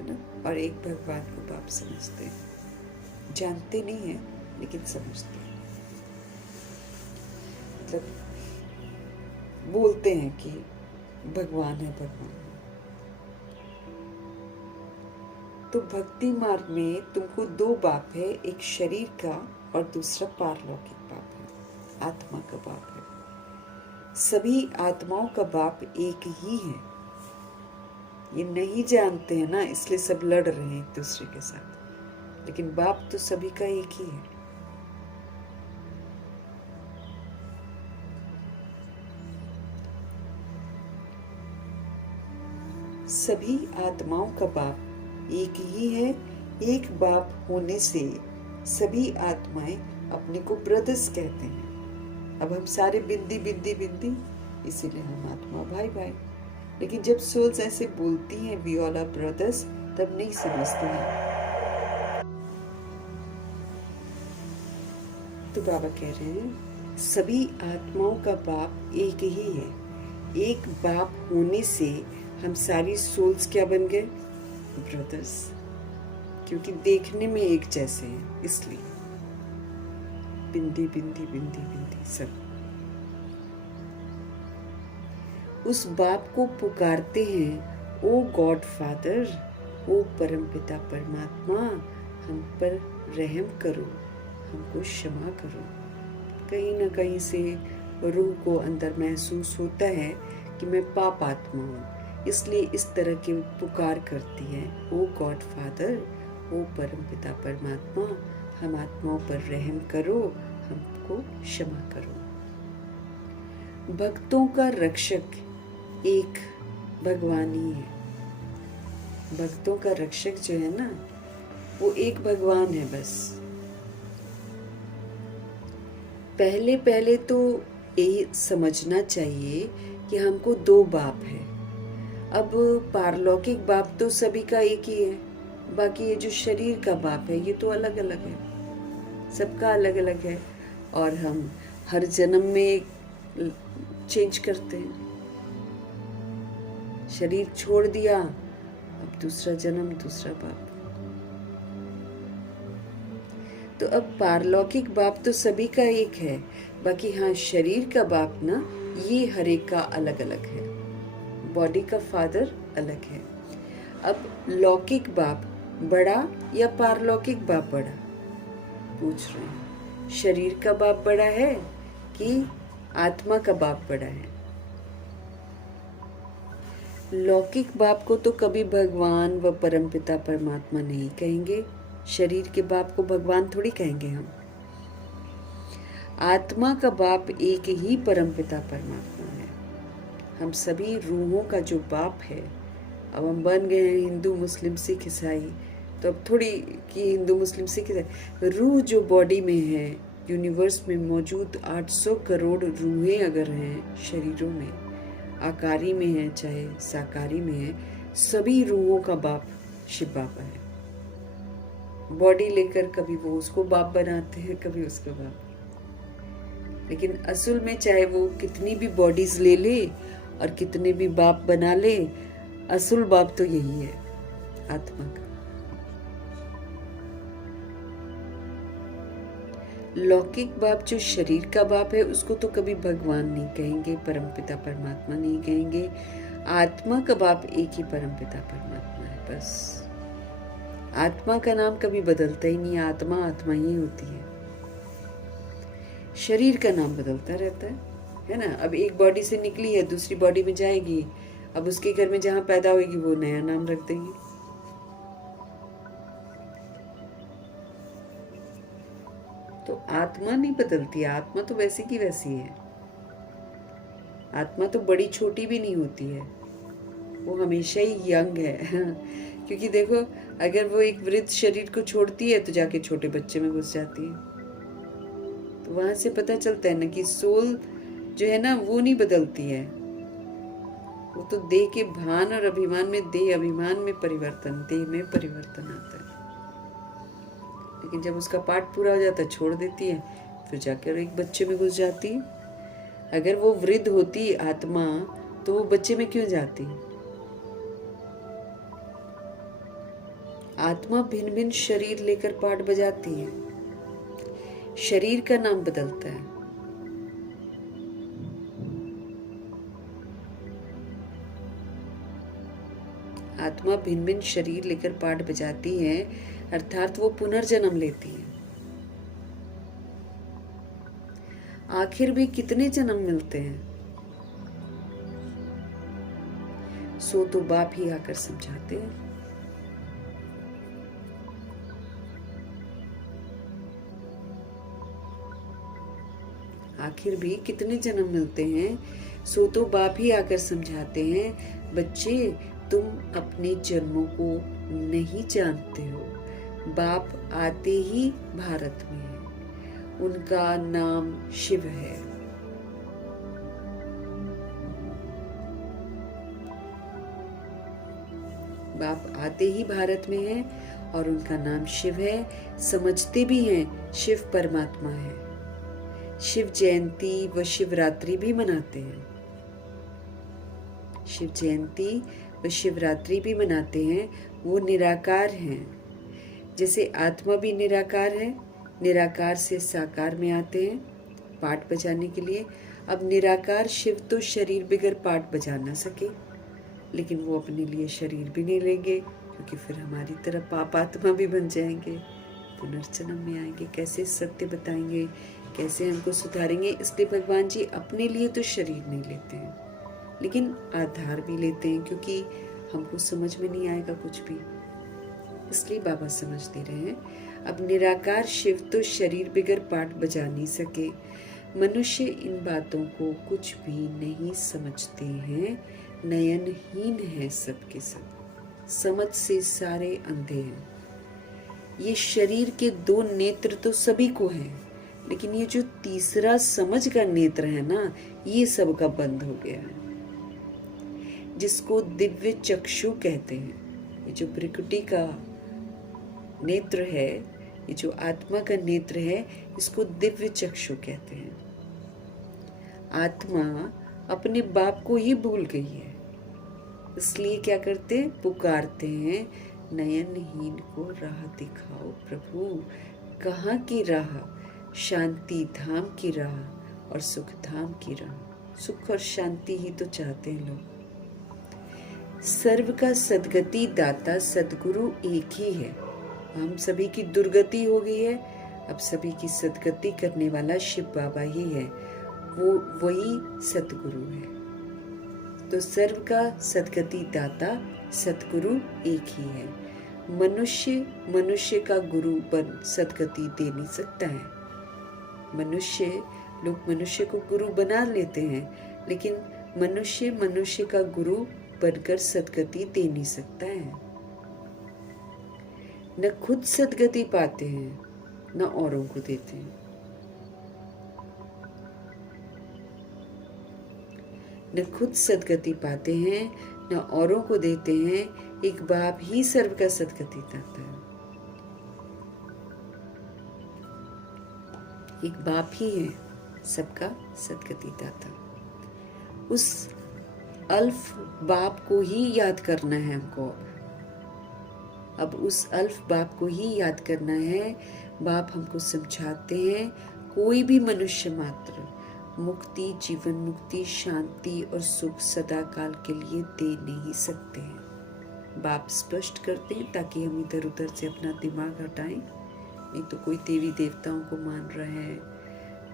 ना, और एक भगवान को बाप समझते हैं। जानते नहीं है लेकिन समझते हैं, मतलब बोलते हैं कि भगवान है, भगवान। तो भक्ति मार्ग में तुमको दो बाप है, एक शरीर का और दूसरा पारलौकिक बाप है, आत्मा का बाप है। सभी आत्माओं का बाप एक ही है। ये नहीं जानते हैं ना, इसलिए सब लड़ रहे हैं एक दूसरे के साथ, लेकिन बाप तो सभी का एक ही है। सभी आत्माओं का बाप एक ही है। एक बाप होने से सभी आत्माएं अपने को ब्रदर्स कहते हैं। अब हम सारे बिंदी बिंदी बिंदी, इसीलिए हम आत्मा भाई भाई। लेकिन जब सोल्स ऐसे बोलती हैं वी ऑल आर ब्रदर्स, तब नहीं समझते हैं। तो बाबा कह रहे हैं सभी आत्माओं का बाप एक ही है। एक बाप होने से हम सारी सोल्स क्या बन गए? ब्रदर्स, क्योंकि देखने में एक जैसे हैं, इसलिए बिंदी बिंदी बिंदी बिंदी सब। उस बाप को पुकारते हैं, ओ गॉड फादर, ओ परमपिता परमात्मा, हम पर रहम करो, हमको क्षमा करो। कहीं ना कहीं से रूह को अंदर महसूस होता है कि मैं पाप आत्मा हूँ, इसलिए इस तरह की पुकार करती है, ओ गॉड फादर, ओ परमपिता परमात्मा, हम आत्माओं पर रहम करो, हमको क्षमा करो। भक्तों का रक्षक एक भगवान ही है। भक्तों का रक्षक जो है ना, वो एक भगवान है बस। पहले पहले तो ये समझना चाहिए कि हमको दो बाप है। अब पारलौकिक बाप तो सभी का एक ही है, बाकी ये जो शरीर का बाप है ये तो अलग अलग है, सबका अलग अलग है। और हम हर जन्म में चेंज करते हैं। शरीर छोड़ दिया, अब दूसरा जन्म दूसरा बाप। तो अब पारलौकिक बाप तो सभी का एक है, बाकी हाँ शरीर का बाप ना, ये हर एक का अलग अलग है। बॉडी का फादर अलग है। अब लौकिक बाप बड़ा या पारलौकिक बाप बड़ा? पूछ रहे हैं। शरीर का बाप बड़ा है कि आत्मा का बाप बड़ा है? लौकिक बाप को तो कभी भगवान व परमपिता परमात्मा नहीं कहेंगे। शरीर के बाप को भगवान थोड़ी कहेंगे हम। आत्मा का बाप एक ही परमपिता परमात्मा है। हम सभी रूहों का जो बाप है। अब हम बन गए हैं हिंदू मुस्लिम सिख ईसाई, तो अब थोड़ी कि हिंदू मुस्लिम सिख ईसाई, रूह जो बॉडी में है, यूनिवर्स में मौजूद 800 करोड़ रूहें अगर हैं शरीरों में, आकारी में है चाहे साकारी में है, सभी रूहों का बाप शिव बाबा है। बॉडी लेकर कभी वो उसको बाप बनाते हैं, कभी उसको बाप। लेकिन असल में चाहे वो कितनी भी बॉडीज ले ले और कितने भी बाप बना ले, असल बाप तो यही है, आत्मा का। लौकिक बाप जो शरीर का बाप है उसको तो कभी भगवान नहीं कहेंगे, परमपिता परमात्मा नहीं कहेंगे। आत्मा का बाप एक ही परमपिता परमात्मा है, बस। आत्मा का नाम कभी बदलता ही नहीं, आत्मा आत्मा ही होती है। शरीर का नाम बदलता रहता है ना। अब एक बॉडी से निकली है, दूसरी बॉडी में जाएगी, अब उसके घर में जहां पैदा होगी वो नया नाम रख देंगे। तो आत्मा नहीं बदलती, आत्मा तो वैसी की वैसी है। आत्मा तो बड़ी छोटी भी नहीं होती है, वो हमेशा ही यंग है। क्योंकि देखो, अगर वो एक वृद्ध शरीर को छोड़ती है तो जाके छोटे बच्चे में घुस जाती है। तो वहां से पता चलता है ना कि सोल जो है ना वो नहीं बदलती है, वो तो देह के भान और अभिमान में, देह अभिमान में परिवर्तन, देह में परिवर्तन आता है। लेकिन जब उसका पाठ पूरा हो जाता है छोड़ देती है, फिर जाकर एक बच्चे में घुस जाती है। अगर वो वृद्ध होती आत्मा तो वो बच्चे में क्यों जाती? आत्मा भिन्न भिन्न शरीर लेकर पाठ बजाती है, शरीर का नाम बदलता है। आत्मा भिन्न भिन्न शरीर लेकर पाठ बजाती है, अर्थात वो पुनर्जन्म लेती है। आखिर भी कितने जन्म मिलते हैं? सो तो बाप ही आकर समझाते हैं। आखिर भी कितने जन्म मिलते हैं? सो तो बाप ही आकर समझाते हैं। बच्चे, तुम अपने जन्मों को नहीं जानते हो। बाप आते ही भारत में है, उनका नाम शिव है। बाप आते ही भारत में है और उनका नाम शिव है। समझते भी हैं शिव परमात्मा है। शिव जयंती व शिवरात्रि भी मनाते हैं। शिव जयंती व शिवरात्रि भी मनाते हैं। वो निराकार हैं। जैसे आत्मा भी निराकार है, निराकार से साकार में आते हैं पाठ बजाने के लिए। अब निराकार शिव तो शरीर बिगर पाठ बजा ना सके, लेकिन वो अपने लिए शरीर भी नहीं लेंगे, क्योंकि फिर हमारी तरह पाप आत्मा भी बन जाएंगे, पुनर्जन्म में आएंगे। कैसे सत्य बताएंगे, कैसे हमको सुधारेंगे? इसलिए भगवान जी अपने लिए तो शरीर नहीं लेते हैं, लेकिन आधार भी लेते हैं, क्योंकि हमको समझ में नहीं आएगा कुछ भी, इसलिए बाबा समझ दे रहे हैं। अब निराकार शिव तो शरीर बिगर पाठ बजा नहीं सके। मनुष्य इन बातों को कुछ भी नहीं समझते हैं, नयनहीन है सबके सब, समझ से सारे अंधे हैं। ये शरीर के दो नेत्र तो सभी को हैं, लेकिन ये जो तीसरा समझ का नेत्र है ना, ये सबका बंद हो गया है, जिसको दिव्य चक्षु कहते हैं। ये जो प्रकृति का नेत्र है, ये जो आत्मा का नेत्र है, इसको दिव्य चक्षु कहते हैं। आत्मा अपने बाप को ही भूल गई है, इसलिए क्या करते हैं? पुकारते हैं, नयनहीन को राह दिखाओ प्रभु। कहाँ की राह? शांति धाम की राह और सुख धाम की राह। सुख और शांति ही तो चाहते हैं लोग। सर्व का सदगति दाता सदगुरु एक ही है। हम सभी की दुर्गति हो गई है, अब सभी की सदगति करने वाला शिव बाबा ही है, वो वही सतगुरु है। तो सर्व का सदगति दाता सतगुरु एक ही है। मनुष्य का गुरु बन सदगति दे नहीं सकता है। लोग मनुष्य को गुरु बना लेते हैं, लेकिन मनुष्य का गुरु बनकर सदगति दे नहीं सकता है। न खुद सदगति पाते हैं, न औरों को देते हैं। न खुद सदगति पाते हैं न औरों को देते हैं। एक बाप ही सर्व का सदगति दाता है। एक बाप ही है सबका सदगति दाता। उस अल्फ बाप को ही याद करना है हमको। अब उस अल्फ बाप को ही याद करना है। बाप हमको समझाते हैं कोई भी मनुष्य मात्र मुक्ति, जीवन मुक्ति, शांति और सुख सदा काल के लिए दे नहीं सकते हैं। बाप स्पष्ट करते हैं ताकि हम इधर उधर से अपना दिमाग हटाएं। नहीं तो कोई देवी देवताओं को मान रहा है,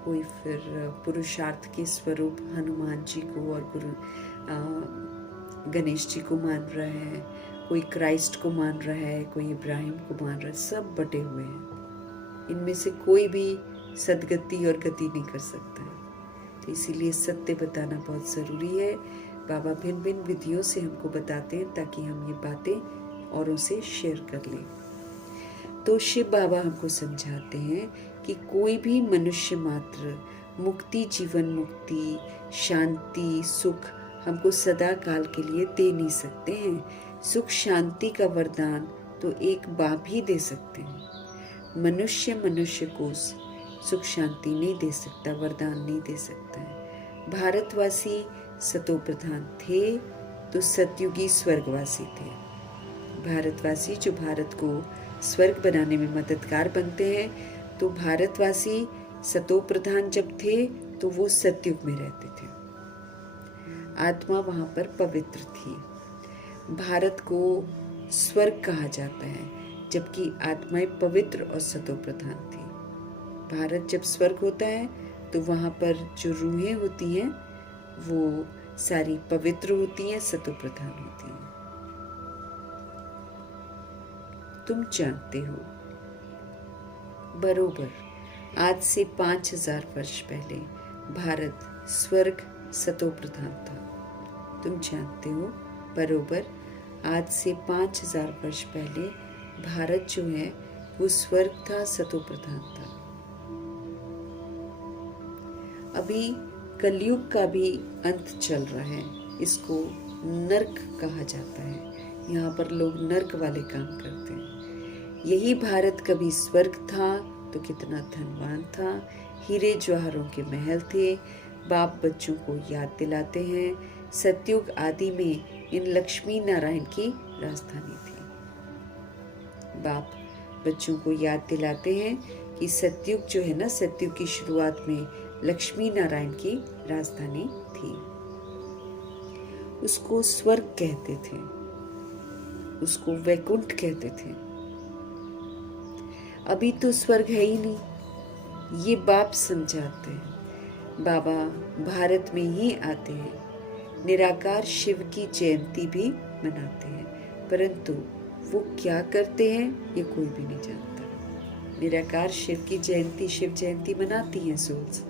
कोई फिर पुरुषार्थ के स्वरूप हनुमान जी को और गणेश जी को मान रहा है, कोई क्राइस्ट को मान रहा है, कोई इब्राहिम को मान रहा है। सब बटे हुए हैं। इनमें से कोई भी सदगति और गति नहीं कर सकता है। तो इसीलिए सत्य बताना बहुत ज़रूरी है। बाबा भिन्न भिन्न विधियों से हमको बताते हैं ताकि हम ये बातें औरों से शेयर कर लें। तो शिव बाबा हमको समझाते हैं कि कोई भी मनुष्य मात्र मुक्ति, जीवन मुक्ति, शांति, सुख हमको सदा काल के लिए दे नहीं सकते हैं। सुख शांति का वरदान तो एक बाप ही दे सकते हैं। मनुष्य को सुख शांति नहीं दे सकता, वरदान नहीं दे सकता है। भारतवासी सतो प्रधान थे तो सतयुगी स्वर्गवासी थे। भारतवासी जो भारत को स्वर्ग बनाने में मददगार बनते हैं, तो भारतवासी सतो प्रधान जब थे तो वो सतयुग में रहते थे। आत्मा वहाँ पर पवित्र थी। भारत को स्वर्ग कहा जाता है, जबकि आत्माएं पवित्र और सतो प्रधान थी। भारत जब स्वर्ग होता है तो वहाँ पर जो रूहें होती हैं वो सारी पवित्र होती हैं, सतो प्रधान होती हैं। तुम जानते हो बरोबर आज से 5000 वर्ष पहले भारत स्वर्ग सतो प्रधान था। तुम जानते हो बरोबर आज से 5000 वर्ष पहले भारत जो है वो स्वर्ग था, सतो प्रधान था। अभी कलयुग का भी अंत चल रहा है। इसको नर्क कहा जाता है। यहाँ पर लोग नर्क वाले काम करते हैं। यही भारत कभी स्वर्ग था तो कितना धनवान था। हीरे जवाहरों के महल थे। बाप बच्चों को याद दिलाते हैं सतयुग आदि में इन लक्ष्मी नारायण की राजधानी थी। बाप बच्चों को याद दिलाते हैं कि सतयुग जो है ना, सतयुग की शुरुआत में लक्ष्मी नारायण की राजधानी थी। उसको स्वर्ग कहते थे, उसको वैकुंठ कहते थे। अभी तो स्वर्ग है ही नहीं, ये बाप समझाते हैं। बाबा भारत में ही आते हैं, निराकार शिव की जयंती भी मनाते हैं, परंतु वो क्या करते हैं ये कोई भी नहीं जानता। निराकार शिव की जयंती, शिव जयंती मनाती हैं सोल्स,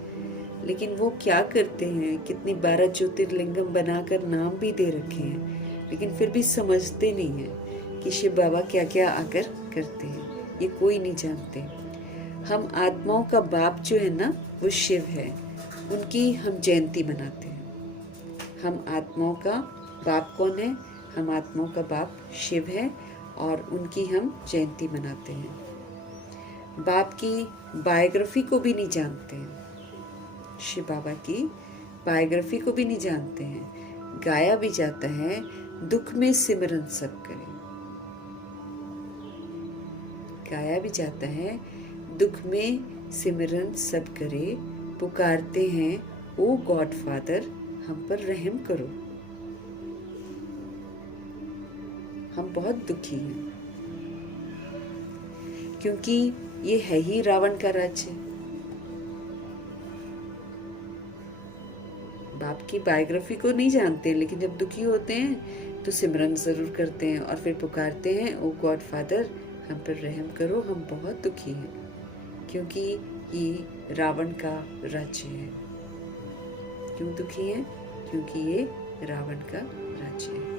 लेकिन वो क्या करते हैं? कितनी 12 ज्योतिर्लिंगम बनाकर नाम भी दे रखे हैं, लेकिन फिर भी समझते नहीं है कि शिव बाबा क्या क्या आकर करते हैं। ये कोई नहीं जानते। हम आत्माओं का बाप जो है ना वो शिव है, उनकी हम जयंती मनाते हैं। हम आत्माओं का बाप कौन है? हम आत्माओं का बाप शिव है और उनकी हम जयंती मनाते हैं। बाप की बायोग्राफी को भी नहीं जानते हैं, शिव बाबा की बायोग्राफी को भी नहीं जानते हैं। गाया भी जाता है दुख में सिमरन सब करें। गाया भी जाता है दुख में सिमरन सब करे, पुकारते हैं ओ गॉड फादर हम पर रहम करो। हम बहुत दुखी हैं क्योंकि ये है ही रावण का राज्य। बाप की बायोग्राफी को नहीं जानते हैं, लेकिन जब दुखी होते हैं तो सिमरन जरूर करते हैं और फिर पुकारते हैं ओ गॉड फादर हम पर रहम करो। हम बहुत दुखी हैं क्योंकि ये रावण का राज्य है। क्यों दुखी हैं? क्योंकि ये रावण का राज्य है।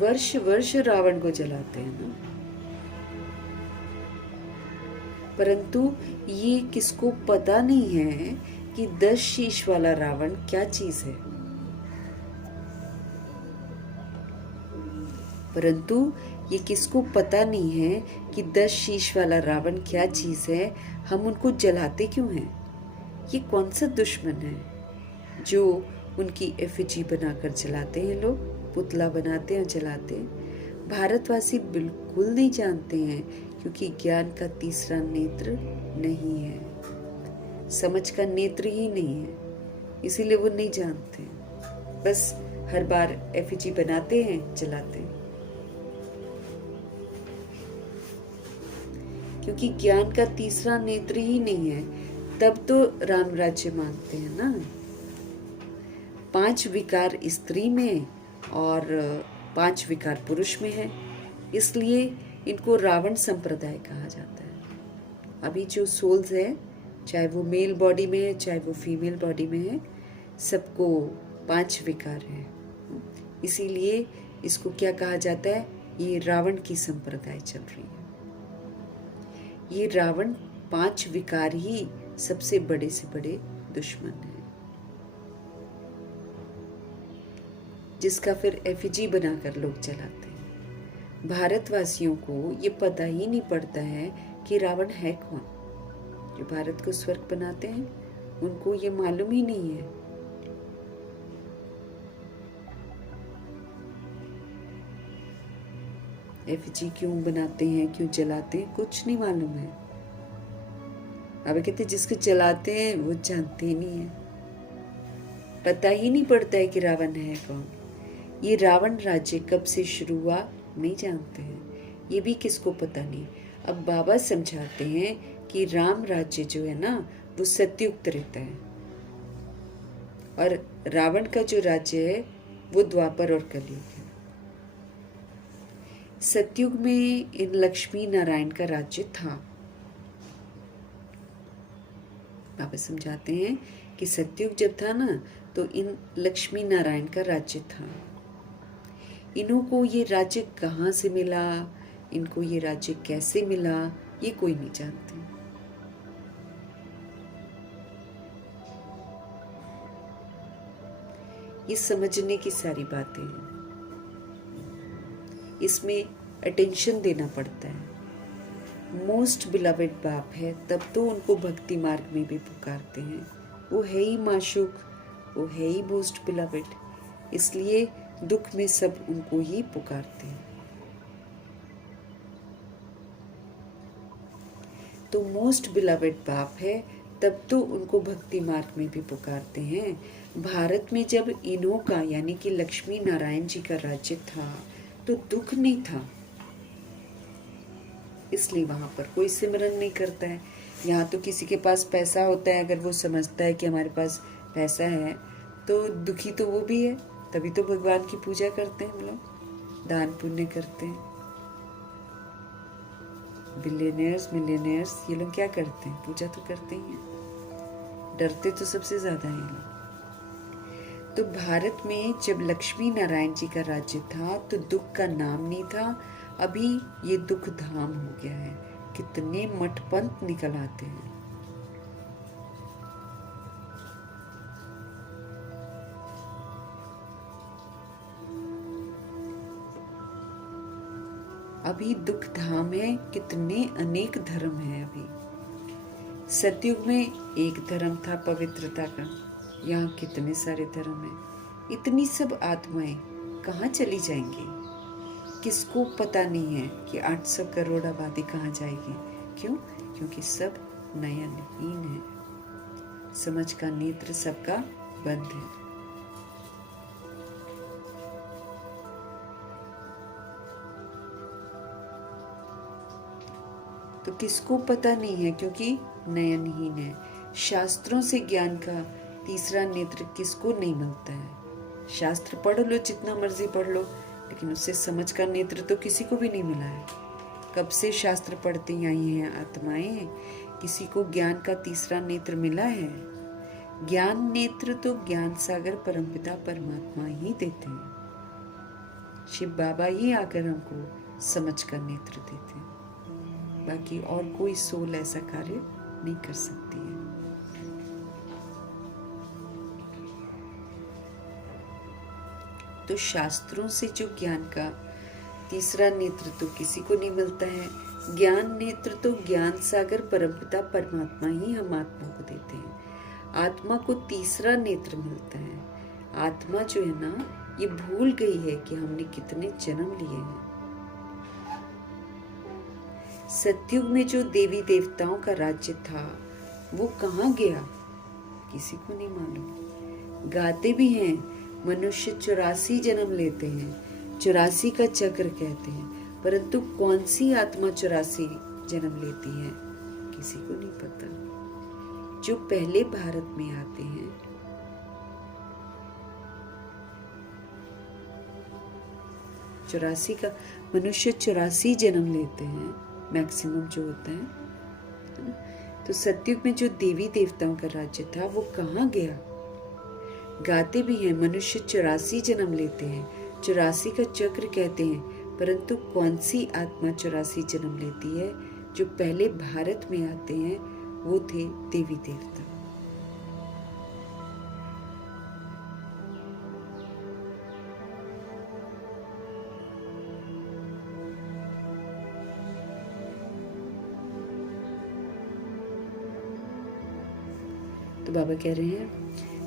वर्ष वर्ष रावण को जलाते हैं ना, परंतु ये किसको पता नहीं है कि 10 शीश वाला रावण क्या चीज है, परंतु ये किसको पता नहीं है कि 10 शीश वाला रावण क्या चीज है, हम उनको जलाते क्यों हैं। ये कौन सा दुश्मन है जो उनकी एफिजी बनाकर जलाते हैं, लोग पुतला बनाते हैं और जलाते हैं। भारतवासी बिल्कुल नहीं जानते हैं, क्योंकि ज्ञान का तीसरा नेत्र नहीं है, समझ का नेत्र ही नहीं है, इसीलिए वो नहीं जानते। बस हर बार एफिजी बनाते हैं, जलाते हैं। क्योंकि ज्ञान का तीसरा नेत्र ही नहीं है, तब तो राम राज्य मांगते हैं ना। 5 विकार स्त्री में और 5 विकार पुरुष में है, इसलिए इनको रावण संप्रदाय कहा जाता है। अभी जो सोल्स है, चाहे वो मेल बॉडी में है चाहे वो फीमेल बॉडी में है, सबको 5 विकार है, इसीलिए इसको क्या कहा जाता है, ये रावण की संप्रदाय चल रही है। ये रावण 5 विकार ही सबसे बड़े से बड़े दुश्मन है, जिसका फिर एफिजी बनाकर लोग जलाते हैं। भारतवासियों को ये पता ही नहीं पड़ता है कि रावण है कौन। जो भारत को स्वर्ग बनाते हैं उनको ये मालूम ही नहीं है। एफिजी क्यों बनाते हैं, क्यों जलाते हैं, कुछ नहीं मालूम है। अब कहते जिसको जलाते हैं वो जानते ही नहीं है, पता ही नहीं पड़ता है कि रावण है कौन। ये रावण राज्य कब से शुरू हुआ नहीं जानते हैं, ये भी किसको पता नहीं। अब बाबा समझाते हैं कि राम राज्य जो है ना वो सत्युक्त रहता है, और रावण का जो राज्य है वो द्वापर और कलयुग है। सतयुग में इन लक्ष्मी नारायण का राज्य था। बाबा समझाते हैं कि सतयुग जब था ना तो इन लक्ष्मी नारायण का राज्य था। इन्हों को ये राज्य कहाँ से मिला, इनको ये राज्य कैसे मिला, ये कोई नहीं जानते। ये समझने की सारी बातें हैं, इसमें अटेंशन देना पड़ता है। मोस्ट बिलवेड बाप है, तब तो उनको भक्ति मार्ग में भी पुकारते हैं। वो है ही माशूक, वो है ही मोस्ट बिलवेड, इसलिए दुख में सब उनको ही पुकारते हैं। तो मोस्ट बिलवेड बाप है, तब तो उनको भक्ति मार्ग में भी पुकारते हैं। भारत में जब इन्हों का यानी कि लक्ष्मी नारायण जी का राज्य था तो दुख नहीं था, इसलिए वहां पर कोई सिमरन नहीं करता है। यहाँ तो किसी के पास पैसा होता है, अगर वो समझता है कि हमारे पास पैसा है तो दुखी तो वो भी है, तभी तो भगवान की पूजा करते हैं हम लोग, दान पुण्य करते हैं। बिलियनियर्स मिलियनियर्स ये लोग क्या करते हैं, पूजा तो करते ही हैं, डरते तो सबसे ज्यादा है ये लोग। तो भारत में जब लक्ष्मी नारायण जी का राज्य था तो दुख का नाम नहीं था, अभी ये दुख धाम हो गया है। कितने मठ पंथ निकल आते हैं। अभी दुख धाम है, कितने अनेक धर्म है। अभी सतयुग में एक धर्म था पवित्रता का, यहाँ कितने सारे धर्म हैं। इतनी सब आत्माएं कहाँ चली जाएंगी, किसको पता नहीं है कि 800 करोड़ आबादी कहाँ जाएगी। क्यों? क्योंकि सब नयनहीन है, समझ का नेत्र सबका बंद है। तो किसको पता नहीं है, क्योंकि नयनहीन है। शास्त्रों से ज्ञान का तीसरा नेत्र किसको नहीं मिलता है। शास्त्र पढ़ लो, जितना मर्जी पढ़ लो, लेकिन उससे समझ का नेत्र तो किसी को भी नहीं मिला है। कब से शास्त्र पढ़ती आई हैं आत्माएं, किसी को ज्ञान का तीसरा नेत्र मिला है? ज्ञान नेत्र तो ज्ञान सागर परमपिता परमात्मा ही देते हैं। शिव बाबा ही आकर हमको समझ का नेत्र देते हैं, बाकी और कोई सोल ऐसा कार्य नहीं कर सकती है। तो शास्त्रों से जो ज्ञान का तीसरा नेत्र तो किसी को नहीं मिलता है। ज्ञान नेत्र तो ज्ञान सागर परमपिता परमात्मा ही हम आत्मा को देते हैं। आत्मा को तीसरा नेत्र मिलता है। आत्मा जो है ना, ये भूल गई है कि हमने कितने जन्म लिए हैं। सतयुग में जो देवी देवताओं का राज्य था वो कहाँ गया, किसी को नहीं मालूम। गाते भी हैं, मनुष्य 84 जन्म लेते हैं, 84 का चक्र कहते हैं, परंतु कौन सी आत्मा 84 जन्म लेती है किसी को नहीं पता। जो पहले भारत में आते हैं, चौरासी का मनुष्य 84 जन्म लेते हैं मैक्सिमम जो होता है। तो सतयुग में जो देवी देवताओं का राज्य था वो कहाँ गया। गाते भी हैं, मनुष्य 84 जन्म लेते हैं, 84 का चक्र कहते हैं, परंतु कौन सी आत्मा 84 जन्म लेती है। जो पहले भारत में आते हैं वो थे देवी देवता। तो बाबा कह रहे हैं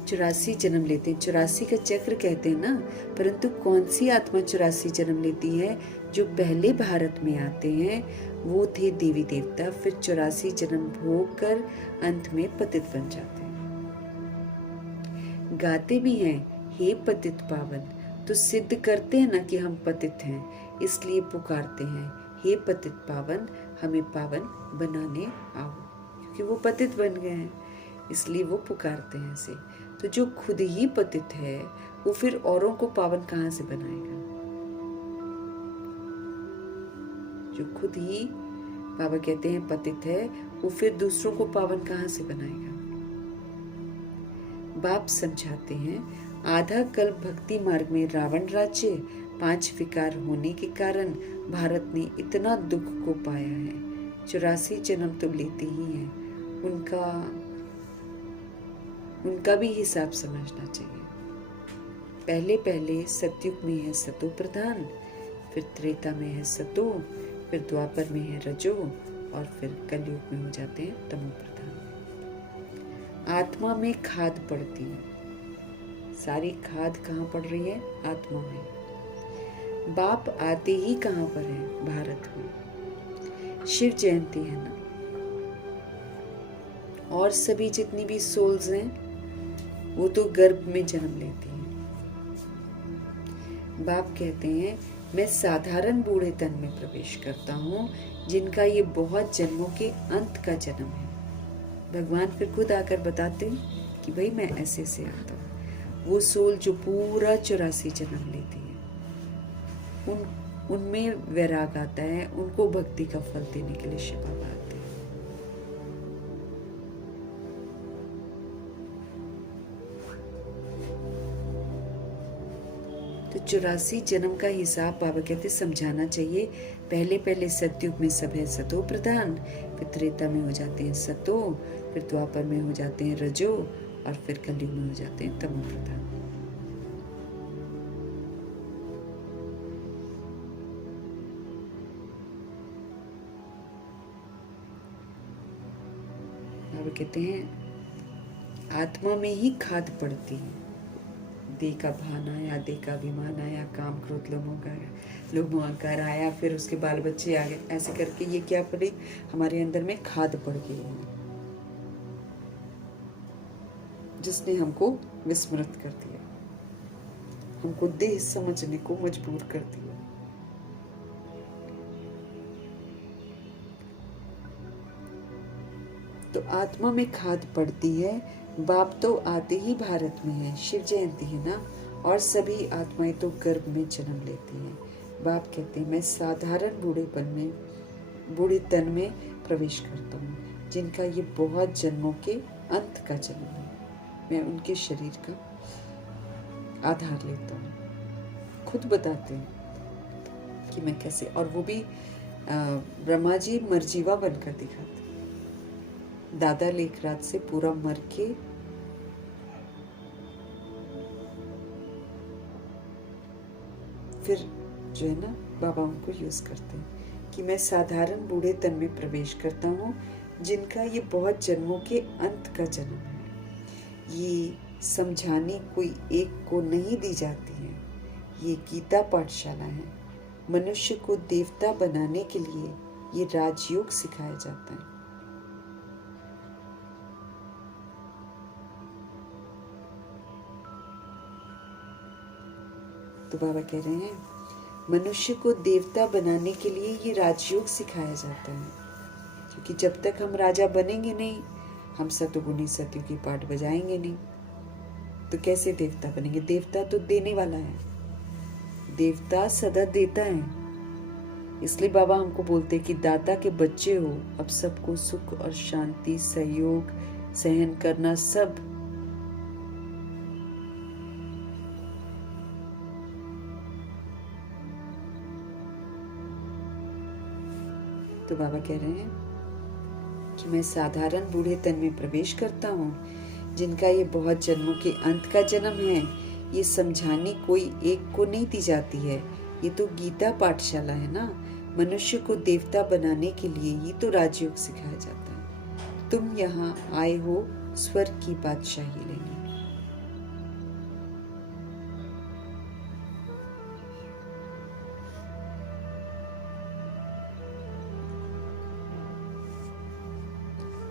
84 जन्म लेते हैं, 84 का चक्र कहते हैं ना, परंतु कौन सी आत्मा 84 जन्म लेती है। जो पहले भारत में आते हैं वो थे देवी देवता, फिर 84 जन्म भोग कर अंत में पतित बन जाते हैं। गाते भी हैं, हे पतित पावन, तो सिद्ध करते हैं ना कि हम पतित हैं, इसलिए पुकारते हैं, हे पतित पावन, हमें पावन बनाने आओ, क्योंकि वो पतित बन गए हैं, इसलिए वो पुकारते हैं ऐसे। तो जो खुद ही पतित है वो फिर औरों को पावन कहाँ से बनाएगा। जो खुद ही बाबा कहते हैं पतित है, वो फिर दूसरों को पावन कहाँ से बनाएगा। बाप समझाते हैं, आधा कल्प भक्ति मार्ग में रावण राज्य 5 विकार होने के कारण भारत ने इतना दुख को पाया है। 84 जन्म तो लेते ही हैं, उनका भी हिसाब समझना चाहिए। पहले पहले सतयुग में है सतो प्रधान, फिर त्रेता में है सतो, फिर द्वापर में है रजो, और फिर कलयुग में हो जाते हैं तमो प्रधान। आत्मा में खाद पड़ती है, सारी खाद कहाँ पड़ रही है, आत्मा में। बाप आते ही कहाँ पर है, भारत में। शिव जयंती है ना, और सभी जितनी भी सोल्स हैं वो तो गर्भ में जन्म लेती हैं। बाप कहते हैं, मैं साधारण बूढ़े तन में प्रवेश करता हूँ, जिनका ये बहुत जन्मों के अंत का जन्म है। भगवान फिर खुद आकर बताते हैं कि भाई मैं ऐसे से आता हूँ। वो सोल जो पूरा 84 जन्म लेती है, उनमें वैराग आता है, उनको भक्ति का फल देने के लिए शिव बाबा आते हैं। तो 84 जन्म का हिसाब बाबा कहते समझाना चाहिए। पहले पहले सतयुग में सब है सतो प्रधान, फिर त्रेता में हो जाते हैं सतो, फिर द्वापर में हो जाते हैं रजो, और फिर कलयुग में हो जाते हैं तमो प्रधान। बाबा कहते हैं आत्मा में ही खाद पड़ती है। देह का भान आया, देह का अभिमान आया, काम क्रोध लोभ अहंकार आया, फिर उसके बाल बच्चे आ गए, ऐसे करके ये क्या पड़े, हमारे अंदर में खाद पड़ गई है, जिसने हमको विस्मृत कर दिया, हमको देह समझने को मजबूर कर दिया। तो आत्मा में खाद पड़ती है। बाप तो आते ही भारत में है, शिव जयंती है ना, और सभी आत्माएं तो गर्भ में जन्म लेती हैं। बाप कहते हैं मैं साधारण बूढ़े तन में प्रवेश करता हूँ, जिनका ये बहुत जन्मों के अंत का जन्म है। मैं उनके शरीर का आधार लेता हूँ। खुद बताते हैं कि मैं कैसे, और वो भी ब्रह्मा जी मरजीवा बनकर दिखाते। दादा लेखराज से पूरा मर के फिर जो है ना बाबा उनको यूज़ करते हैं कि मैं साधारण बूढ़े तन में प्रवेश करता हूँ जिनका ये बहुत जन्मों के अंत का जन्म है। ये समझाने कोई एक को नहीं दी जाती है। ये गीता पाठशाला है। मनुष्य को देवता बनाने के लिए ये राजयोग सिखाया जाता है। तो बाबा कह रहे हैं मनुष्य को देवता बनाने के लिए ये राजयोग सिखाया जाता है, क्योंकि जब तक हम राजा बनेंगे नहीं, हम सतोगुणी सत्यों की पाठ बजाएंगे नहीं, तो कैसे देवता बनेंगे? देवता तो देने वाला है, देवता सदा देता है। इसलिए बाबा हमको बोलते हैं कि दाता के बच्चे हो, अब सबको सुख और शांति, सहयोग, सहन करना सब तो बाबा कह रहे हैं कि मैं साधारण बूढ़े तन में प्रवेश करता हूँ जिनका ये बहुत जन्मों के अंत का जन्म है। ये समझाने कोई एक को नहीं दी जाती है। ये तो गीता पाठशाला है ना। मनुष्य को देवता बनाने के लिए ही तो राजयोग सिखाया जाता है। तुम यहाँ आए हो स्वर्ग की बादशाही लेने।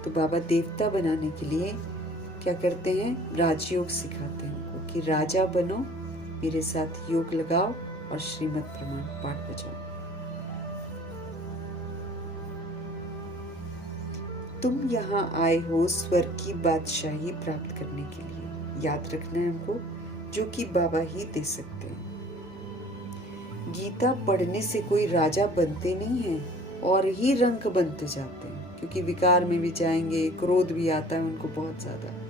तो बाबा देवता बनाने के लिए क्या करते हैं? राजयोग सिखाते हैं उनको कि राजा बनो, मेरे साथ योग लगाओ और श्रीमद् प्रमाण पाठ बजाओ। तुम यहाँ आए हो स्वर्ग की बादशाही प्राप्त करने के लिए। याद रखना है हमको, जो कि बाबा ही दे सकते हैं। गीता पढ़ने से कोई राजा बनते नहीं हैं और ही रंक बनते जाते हैं, क्योंकि विकार में भी जाएंगे, क्रोध भी आता है उनको बहुत ज्यादा।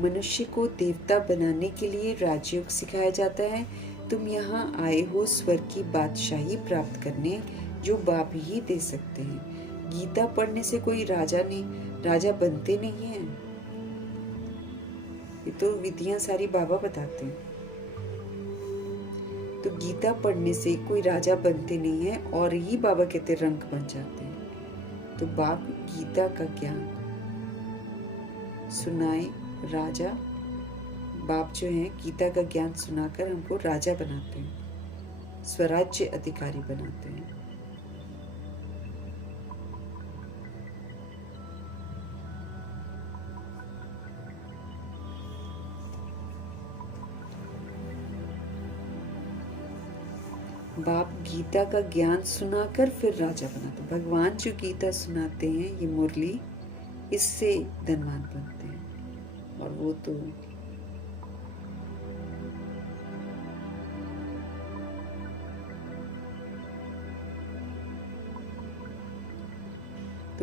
मनुष्य को देवता बनाने के लिए राजयोग सिखाया जाता है। तुम यहाँ आए हो स्वर्ग की बादशाही प्राप्त करने, जो बाप ही दे सकते हैं। गीता पढ़ने से कोई राजा बनते नहीं हैं। ये तो विधियां सारी बाबा बताते हैं। तो गीता पढ़ने से कोई राजा बनते नहीं है और ही बाबा कहते रंक बन जाते हैं। तो बाप गीता का ज्ञान सुनाए, राजा बाप जो हैं गीता का ज्ञान सुनाकर हमको राजा बनाते हैं, स्वराज्य अधिकारी बनाते हैं। बाप गीता का ज्ञान सुनाकर फिर राजा बनाते हैं। भगवान जो गीता सुनाते हैं, ये मुरली, इससे धनवान बनते हैं। और वो तो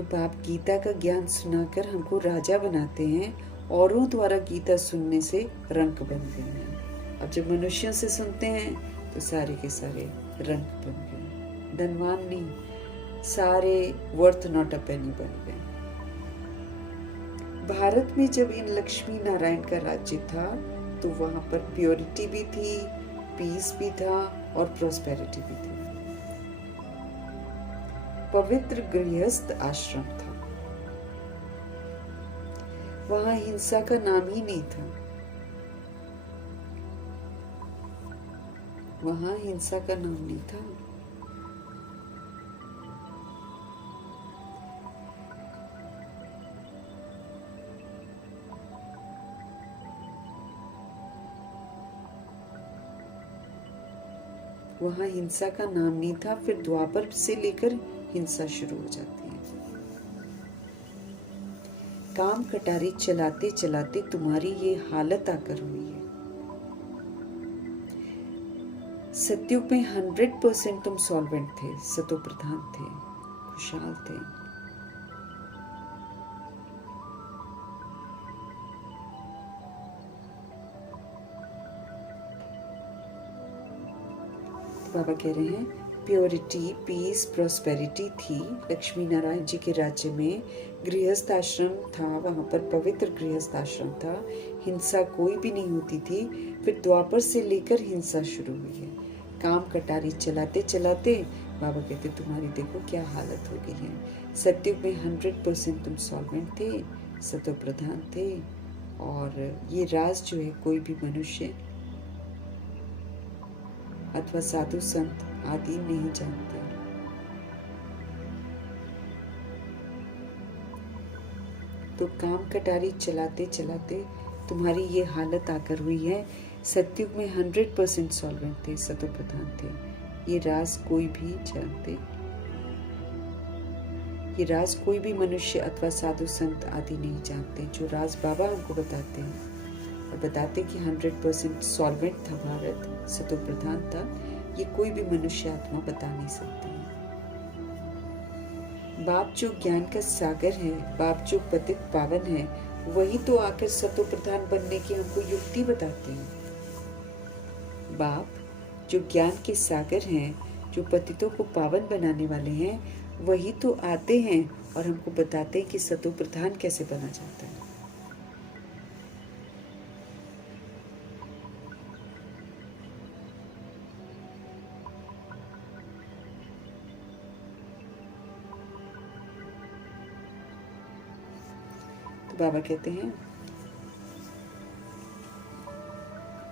बाप गीता का ज्ञान सुनाकर हमको राजा बनाते हैं। औरों द्वारा गीता सुनने से रंक बनते हैं। अब जब मनुष्यों से सुनते हैं तो सारे के सारे रंक बन गए, धनवान नहीं, सारे वर्थ नॉट अ पेनी बन गए। भारत में जब इन लक्ष्मी नारायण का राज्य था तो वहां पर प्योरिटी भी थी, पीस भी था और प्रॉस्पेरिटी भी थी। पवित्र गृहस्थ आश्रम था, वहां हिंसा का नाम ही नहीं था। वहां हिंसा का नाम नहीं था। वहां हिंसा का नाम नहीं था। फिर द्वापर से लेकर हिंसा शुरू हो जाती है। काम कटारी चलाते चलाते तुम्हारी ये हालत आकर हुई है। सतयुग में 100% तुम सॉल्वेंट थे, सतो प्रधान थे, खुशहाल थे। तो बाबा कह रहे हैं प्योरिटी, पीस, प्रॉस्पेरिटी थी लक्ष्मी नारायण जी के राज्य में। गृहस्थ आश्रम था, वहाँ पर पवित्र गृहस्थ आश्रम था, हिंसा कोई भी नहीं होती थी। फिर द्वापर से लेकर हिंसा शुरू हुई है। काम कटारी चलाते चलाते बाबा कहते तुम्हारी देखो क्या हालत हो गई है। सतयुग में 100% तुम सॉल्वेंट थे, सतो प्रधान थे, और ये राज जो है कोई भी मनुष्य अथवा साधु संत आदि नहीं जानते। तो काम कटारी चलाते चलाते तुम्हारी ये हालत आकर हुई है। सतयुग में 100% सॉल्वेंट थे, सतो प्रधान थे, ये राज कोई भी जानते, ये राज कोई भी मनुष्य अथवा साधु संत आदि नहीं जानते। जो राज बाबा हमको बताते हैं और बताते कि 100% सॉल्वेंट था भारत, सतो प्रधान था, ये कोई भी मनुष्य आत्मा बता नहीं सकती है। बाप जो ज्ञान का सागर है, बाप जो पतित पावन है, वही तो आकर सतो प्रधान बनने की हमको युक्ति बताते हैं। बाप जो ज्ञान के सागर हैं, जो पतितों को पावन बनाने वाले हैं, वही तो आते हैं और हमको बताते हैं कि सतो प्रधान कैसे बना जाता है। तो बाबा कहते हैं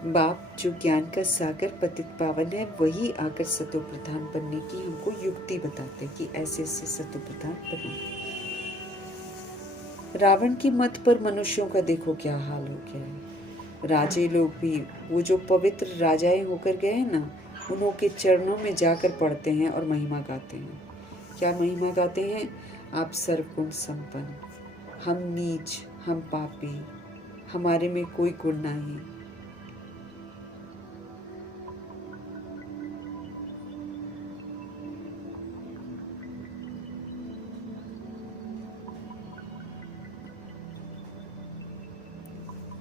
बाप जो ज्ञान का सागर पतित पावन है, वही आकर सतो प्रधान बनने की हमको युक्ति बताते हैं कि ऐसे ऐसे सतो प्रधान बनो। रावण की मत पर मनुष्यों का देखो क्या हाल हो गया है। राजे लोग भी, वो जो पवित्र राजाएं होकर गए हैं ना, उन्हों के चरणों में जाकर पढ़ते हैं और महिमा गाते हैं। क्या महिमा गाते हैं? आप सर्वगुण संपन्न, हम नीच, हम पापी, हमारे में कोई गुण नहीं।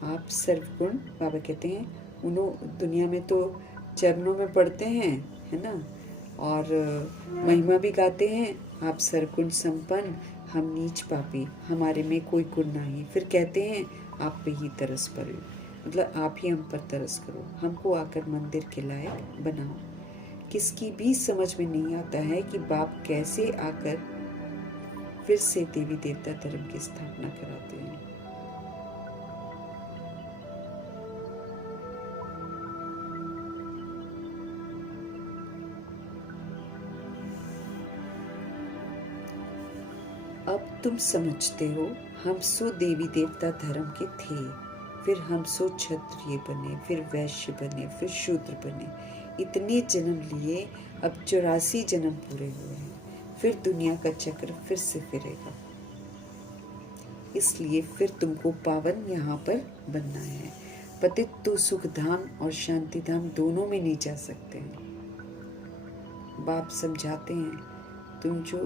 आप सर्वगुण, बाबा कहते हैं, उन्हों दुनिया में तो चरणों में पढ़ते हैं, है ना, और महिमा भी गाते हैं, आप सर्वगुण संपन्न, हम नीच पापी, हमारे में कोई गुण नहीं। फिर कहते हैं आप पे ही तरस पड़े, मतलब आप ही हम पर तरस करो, हमको आकर मंदिर के लायक बनाओ। किसकी भी समझ में नहीं आता है कि बाप कैसे आकर फिर से देवी देवता धर्म की स्थापना कराते हैं। अब तुम समझते हो, हम सो देवी देवता धर्म के थे, फिर हम सो क्षत्रिय बने, फिर वैश्य बने, फिर शूद्र बने, इतने जन्म लिए, अब 84 जन्म पूरे हुए हैं। फिर दुनिया का चक्र फिर से फिरेगा, इसलिए फिर तुमको पावन यहाँ पर बनना है। पतित तो सुख धाम और शांति धाम दोनों में नहीं जा सकते हैं। बाप समझाते हैं, तुम जो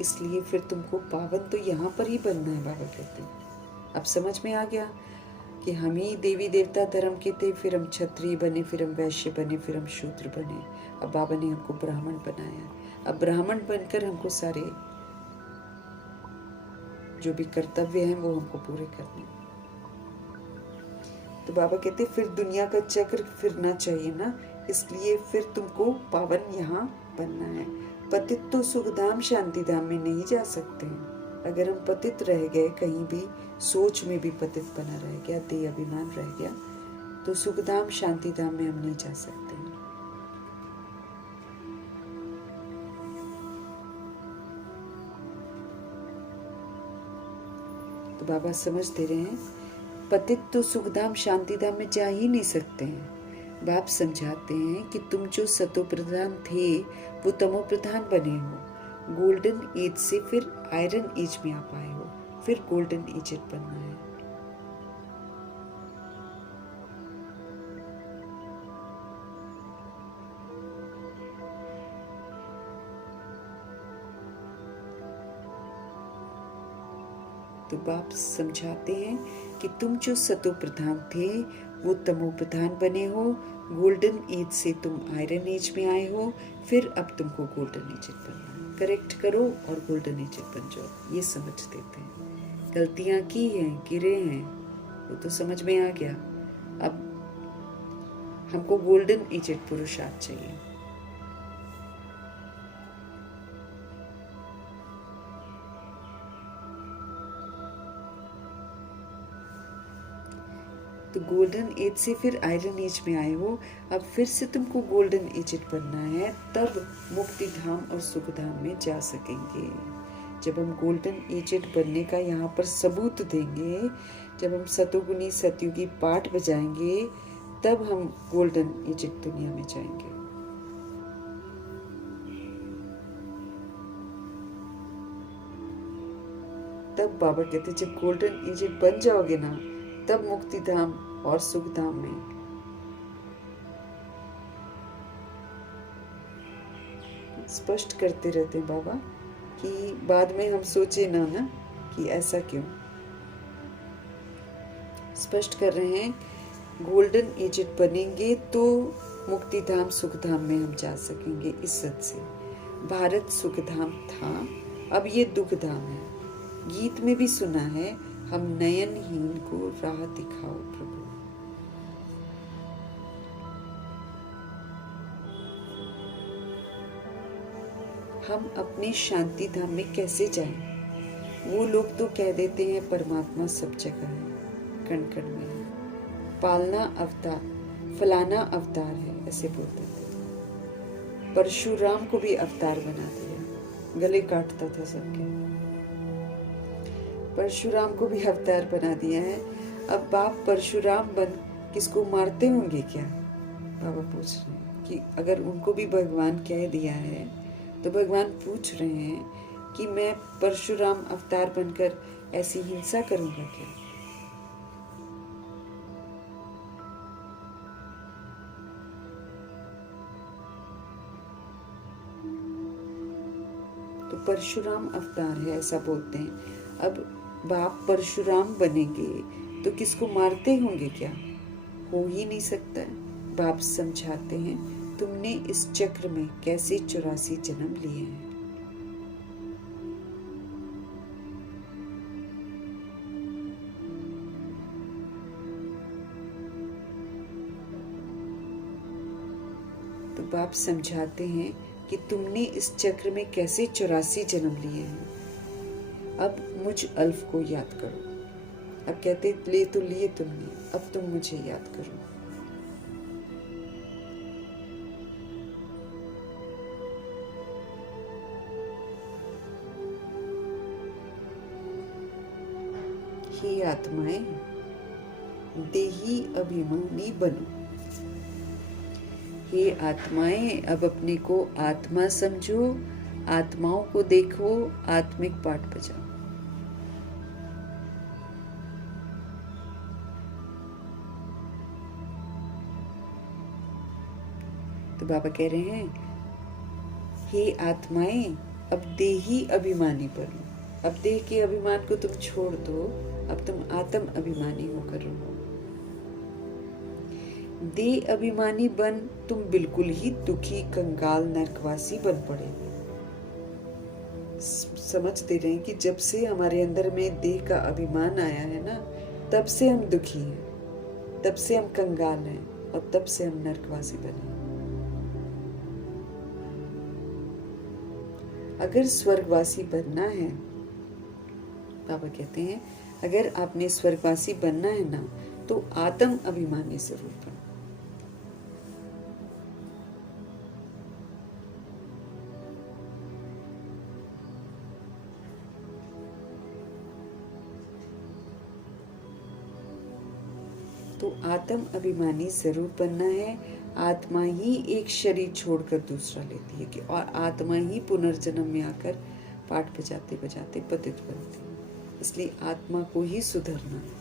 इसलिए फिर तुमको पावन तो यहाँ पर ही बनना है, बाबा कहते हैं। अब समझ में आ गया कि हम ही देवी देवता धर्म के थे, फिर हम क्षत्रिय बने, फिर हम वैश्य बने, फिर हम शूद्र बने। अब बाबा ने हमको ब्राह्मण बनाया। अब ब्राह्मण बनकर हमको सारे जो भी कर्तव्य हैं वो हमको पूरे करने। तो बाबा कहते फिर दुनिया का चक्र फिरना चाहिए ना, इसलिए फिर तुमको पावन यहाँ बनना है। पतित तो सुखधाम शांति धाम में नहीं जा सकते हैं। अगर हम पतित रह गए, कहीं भी सोच में भी पतित बना रह गया, देह अभिमान रह गया, तो सुखधाम शांति धाम में हम नहीं जा सकते हैं। तो बाबा समझ दे रहे हैं, पतित तो सुखधाम शांति धाम में जा ही नहीं सकते हैं। बाप समझाते हैं कि तुम जो सतो प्रधान थे वो तमो प्रधान बने हो। गोल्डन एज से फिर आयरन एज में आ पाए हो, फिर गोल्डन एजेड बनना है। तो बाप समझाते हैं कि तुम जो सतो प्रधान थे वो तमो प्रधान बने हो। गोल्डन एज से तुम आयरन एज में आए हो, फिर अब तुमको गोल्डन एज बनना है। करेक्ट करो और गोल्डन एज बन जाओ, ये समझ देते हैं। गलतियां की हैं, गिरे हैं, वो तो समझ में आ गया। अब हमको गोल्डन एजेड पुरुषार्थ चाहिए। तो गोल्डन एज से फिर आयरन एज में आए हो, अब फिर से तुमको गोल्डन एजेड बनना है, तब मुक्ति धाम और सुख धाम में जा सकेंगे। जब हम गोल्डन एजेड बनने का यहाँ पर सबूत देंगे, जब हम सतोगुनी सतयुगी पाठ बजाएंगे, तब हम गोल्डन एजेड दुनिया में जाएंगे। तब बाबा कहते जब गोल्डन एजेड बन जाओगे ना, तब मुक्ति धाम और सुख धाम में। स्पष्ट करते रहते हैं बाबा कि बाद में हम सोचे ना कि ऐसा क्यों। स्पष्ट कर रहे हैं गोल्डन एजेड बनेंगे तो मुक्ति धाम सुख धाम में हम जा सकेंगे इज्जत से। भारत सुख धाम था, अब ये दुख धाम है। गीत में भी सुना है, हम नयनहीन को राह दिखाओ प्रभु। हम अपने शांति धाम में कैसे जाएं? वो लोग तो कह देते हैं परमात्मा सब जगह है, कण कण में है, पालना अवतार, फलाना अवतार है, ऐसे बोलते थे। परशुराम को भी अवतार बना दिया, गले काटता था सबके। परशुराम को भी अवतार बना दिया है। अब बाप परशुराम बन किसको मारते होंगे क्या? बाबा पूछ रहे हैं कि अगर उनको भी भगवान कह दिया है, तो भगवान पूछ रहे हैं कि मैं परशुराम अवतार बनकर ऐसी हिंसा करूंगा क्या? तो परशुराम अवतार है ऐसा बोलते हैं। अब बाप परशुराम बनेंगे तो किसको मारते होंगे क्या? हो ही नहीं सकता है। बाप समझाते हैं तुमने इस चक्र में कैसे 84 जन्म लिए हैं। तो बाप समझाते हैं कि तुमने इस चक्र में कैसे 84 जन्म लिए हैं। अब मुझ अल्फ को याद करो। अब कहते ले तो लिए तुमने, अब तुम मुझे याद करो। हे आत्माएं, देही अभिमानी बनो। हे आत्माएं, अब अपने को आत्मा समझो, आत्माओं को देखो, आत्मिक पाठ बजाओ। तो बाबा कह रहे हैं हे आत्माएं, अब देही अभिमानी बनो। अब देह के अभिमान को तुम छोड़ दो, अब तुम आत्म अभिमानी होकर रहो। देह अभिमानी बन तुम बिल्कुल ही दुखी कंगाल नरकवासी बन पड़े। समझ दे रहे हैं कि जब से हमारे अंदर में देह का अभिमान आया है ना, तब से हम दुखी हैं, तब से हम कंगाल हैं और तब से हम नरकवासी बने। अगर स्वर्गवासी बनना है, बाबा कहते हैं अगर आपने स्वर्गवासी बनना है ना, तो आत्म अभिमानी जरूर बनो। तो आत्म अभिमानी जरूर बनना है। आत्मा ही एक शरीर छोड़कर दूसरा लेती है कि और आत्मा ही पुनर्जन्म में आकर पाठ बजाते बजाते पतित बनती है। इसलिए आत्मा को ही सुधरना है।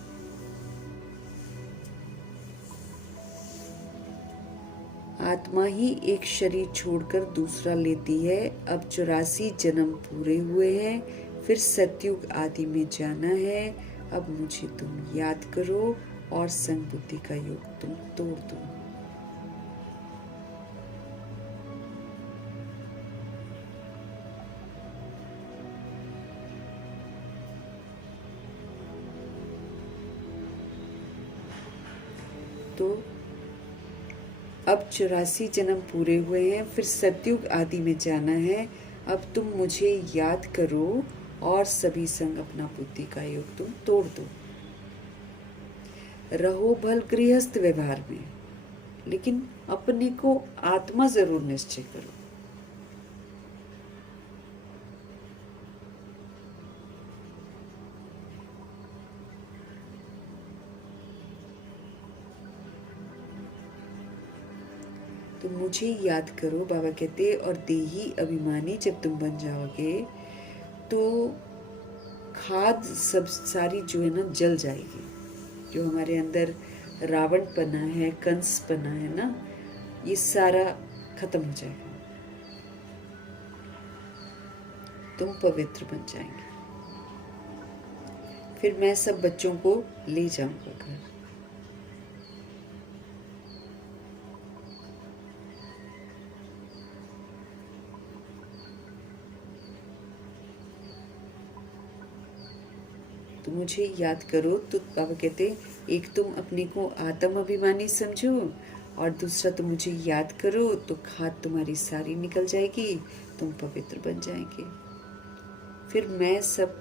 आत्मा ही एक शरीर छोड़कर दूसरा लेती है। अब 84 जन्म पूरे हुए हैं, फिर सतयुग आदि में जाना है। अब मुझे तुम याद करो और संग बुद्धि का योग तुम तोड़ दो। तो अब 84 जन्म पूरे हुए हैं, फिर सतयुग आदि में जाना है। अब तुम मुझे याद करो और सभी संग अपना बुद्धि का योग तुम तोड़ दो। रहो भल गृहस्थ व्यवहार में, लेकिन अपने को आत्मा जरूर निश्चय करो। तो मुझे याद करो, बाबा कहते, और देही अभिमानी जब तुम बन जाओगे तो खाद सब सारी जो है ना जल जाएगी। जो हमारे अंदर रावण पना है, कंस पना है ना, ये सारा खत्म हो जाएगा। तुम पवित्र बन जाएंगे। फिर मैं सब बच्चों को ले जाऊंगा घर। तो मुझे याद करो। तो बाबा कहते, एक तुम अपने को आत्म अभिमानी समझो और दूसरा तुम मुझे याद करो, तो खाद तुम्हारी सारी निकल जाएगी, तुम पवित्र बन जाएंगे। फिर मैं सब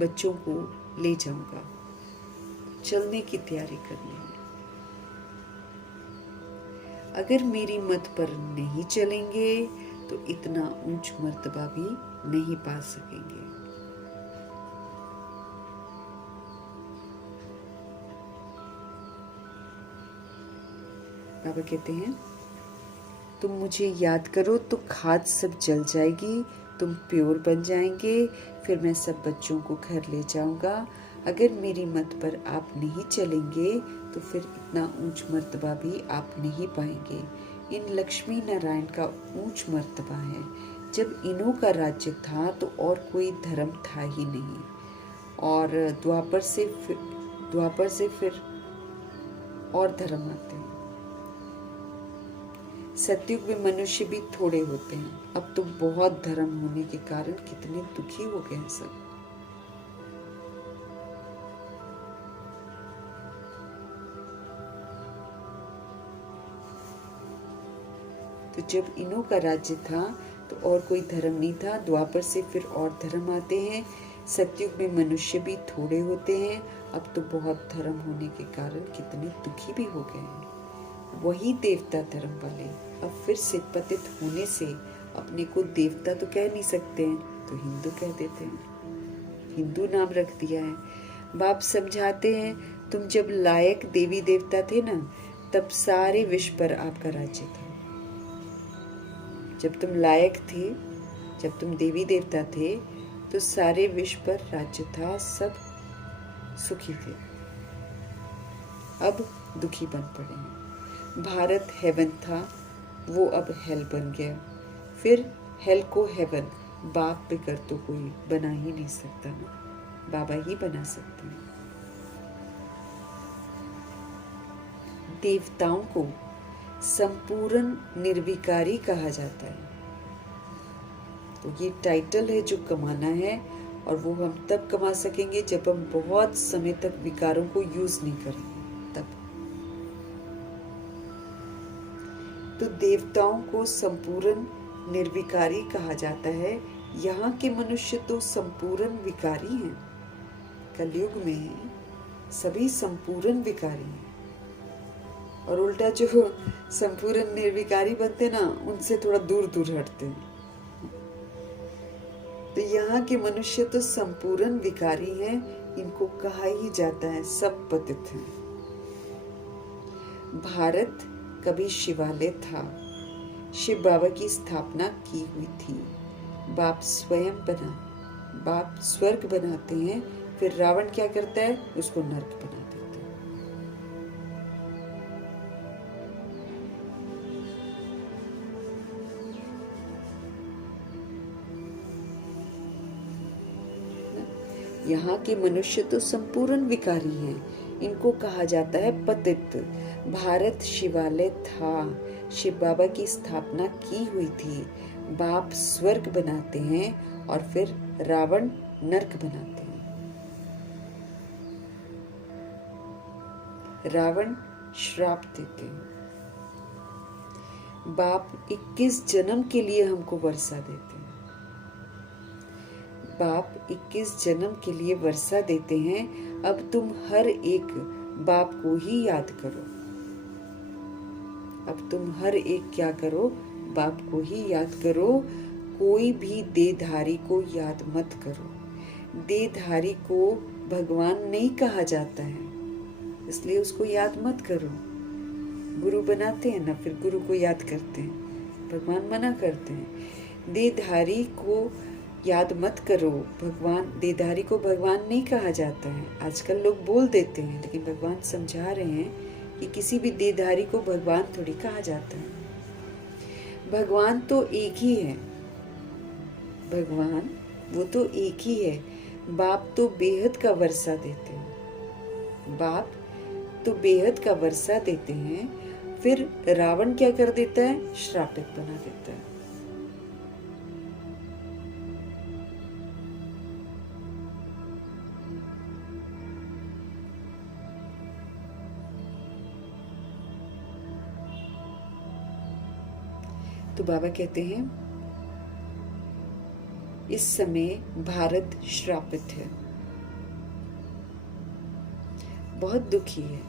बच्चों को ले जाऊंगा, चलने की तैयारी करनी है। अगर मेरी मत पर नहीं चलेंगे तो इतना ऊंच मर्तबा भी नहीं पा सकेंगे। बाबा कहते हैं, तुम मुझे याद करो तो खाद सब जल जाएगी, तुम प्योर बन जाएंगे। फिर मैं सब बच्चों को घर ले जाऊंगा। अगर मेरी मत पर आप नहीं चलेंगे तो फिर इतना ऊंच मर्तबा भी आप नहीं पाएंगे। इन लक्ष्मी नारायण का ऊंच मर्तबा है। जब इन्हों का राज्य था तो और कोई धर्म था ही नहीं, और द्वापर से फिर और धर्म आते हैं। सतयुग में मनुष्य भी थोड़े होते हैं। अब तो बहुत धर्म होने के कारण कितने दुखी हो गए हैं सब। तो जब इन्हों का राज्य था तो और कोई धर्म नहीं था। द्वापर से फिर और धर्म आते हैं। सतयुग में मनुष्य भी थोड़े होते हैं। अब तो बहुत धर्म होने के कारण कितने दुखी भी हो गए हैं। वही देवता धर्म वाले अब फिर से पतित होने से अपने को देवता तो कह नहीं सकते हैं, तो हिंदू कह देते हैं, हिंदू नाम रख दिया है। बाप समझाते हैं, तुम जब लायक देवी देवता थे ना, तब सारे विश्व पर आपका राज्य था। जब तुम लायक थे, जब तुम देवी देवता थे, तो सारे विश्व पर राज्य था, सब सुखी थे। अब दुखी बन पड़े हैं। भारत हेवन था, वो अब हेल बन गया। फिर हेल को हेवन बाप पे कर तो कोई बना ही नहीं सकता ना, बाबा ही बना सकते हैं। देवताओं को संपूर्ण निर्विकारी कहा जाता है। तो ये टाइटल है जो कमाना है, और वो हम तब कमा सकेंगे जब हम बहुत समय तक विकारों को यूज नहीं करेंगे। तब तो देवताओं को संपूर्ण निर्विकारी कहा जाता है। यहाँ के मनुष्य तो संपूर्ण विकारी हैं। कलयुग में सभी संपूर्ण विकारी हैं, और उल्टा जो संपूर्ण निर्विकारी बनते ना, उनसे थोड़ा दूर दूर हटते हैं। तो यहाँ के मनुष्य तो संपूर्ण विकारी हैं। इनको कहा ही जाता है सब पतित हैं। भारत कभी शिवालय था, शिव बाबा की स्थापना की हुई थी। बाप स्वयं बना, बाप स्वर्ग बनाते हैं, फिर रावण क्या करता है, उसको नरक बना देता है। यहाँ के मनुष्य तो संपूर्ण विकारी हैं। इनको कहा जाता है पतित। भारत शिवालय था, शिव बाबा की स्थापना की हुई थी। बाप स्वर्ग बनाते हैं और फिर रावण नरक बनाते हैं। रावण श्राप देते हैं। बाप 21 जन्म के लिए हमको वर्षा देते हैं। बाप 21 जन्म के लिए वर्षा देते हैं। अब तुम हर एक बाप को ही याद करो। अब तुम हर एक क्या करो? बाप को ही याद करो। कोई भी देहधारी को याद मत करो। देहधारी को भगवान नहीं कहा जाता है, इसलिए उसको याद मत करो। गुरु बनाते हैं ना, फिर गुरु को याद करते हैं। भगवान मना करते हैं, देहधारी को याद मत करो। भगवान, देहधारी को भगवान नहीं कहा जाता है। आजकल लोग बोल देते हैं, लेकिन भगवान समझा रहे हैं कि किसी भी देहधारी को भगवान थोड़ी कहा जाता है। भगवान तो एक ही है। भगवान वो तो एक ही है। बाप तो बेहद का वर्षा देते हैं। बाप तो बेहद का वर्षा देते हैं। फिर रावण क्या कर देता है? श्रापित बना देता है। तो बाबा कहते हैं इस समय भारत श्रापित है, बहुत दुखी है।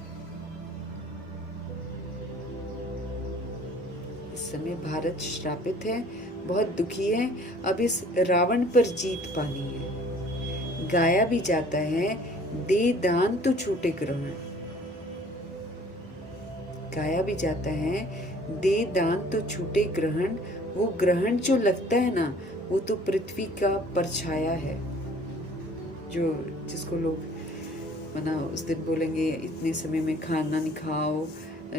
इस समय भारत श्रापित है, बहुत दुखी है। अब इस रावण पर जीत पानी है। गाया भी जाता है, दे दान तो छूटे ग्रहण। गाया भी जाता है, दे दान तो छूटे ग्रहण। वो ग्रहण जो लगता है ना, वो तो पृथ्वी का परछाया है। जो जिसको लोग मना उस दिन बोलेंगे इतने समय में खाना नहीं खाओ,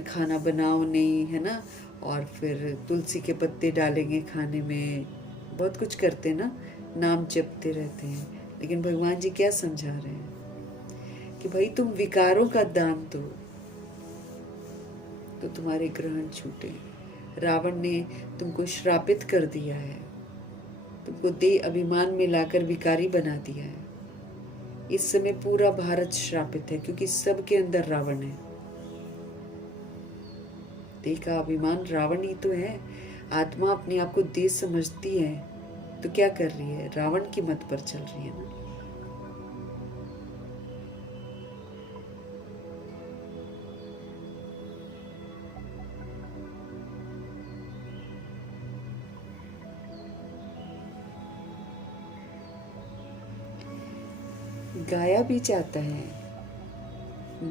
खाना बनाओ नहीं, है ना, और फिर तुलसी के पत्ते डालेंगे खाने में। बहुत कुछ करते ना, नाम जपते रहते हैं। लेकिन भगवान जी क्या समझा रहे हैं कि भाई तुम विकारों का दान दो तो तुम्हारे ग्रहण छूटे। रावण ने तुमको श्रापित कर दिया है, तुमको देह अभिमान में लाकर विकारी बना दिया है। इस समय पूरा भारत श्रापित है, क्योंकि सबके अंदर रावण है। देह का अभिमान रावण ही तो है। आत्मा अपने आप को देह समझती है, तो क्या कर रही है? रावण की मत पर चल रही है ना। गाया भी जाता है,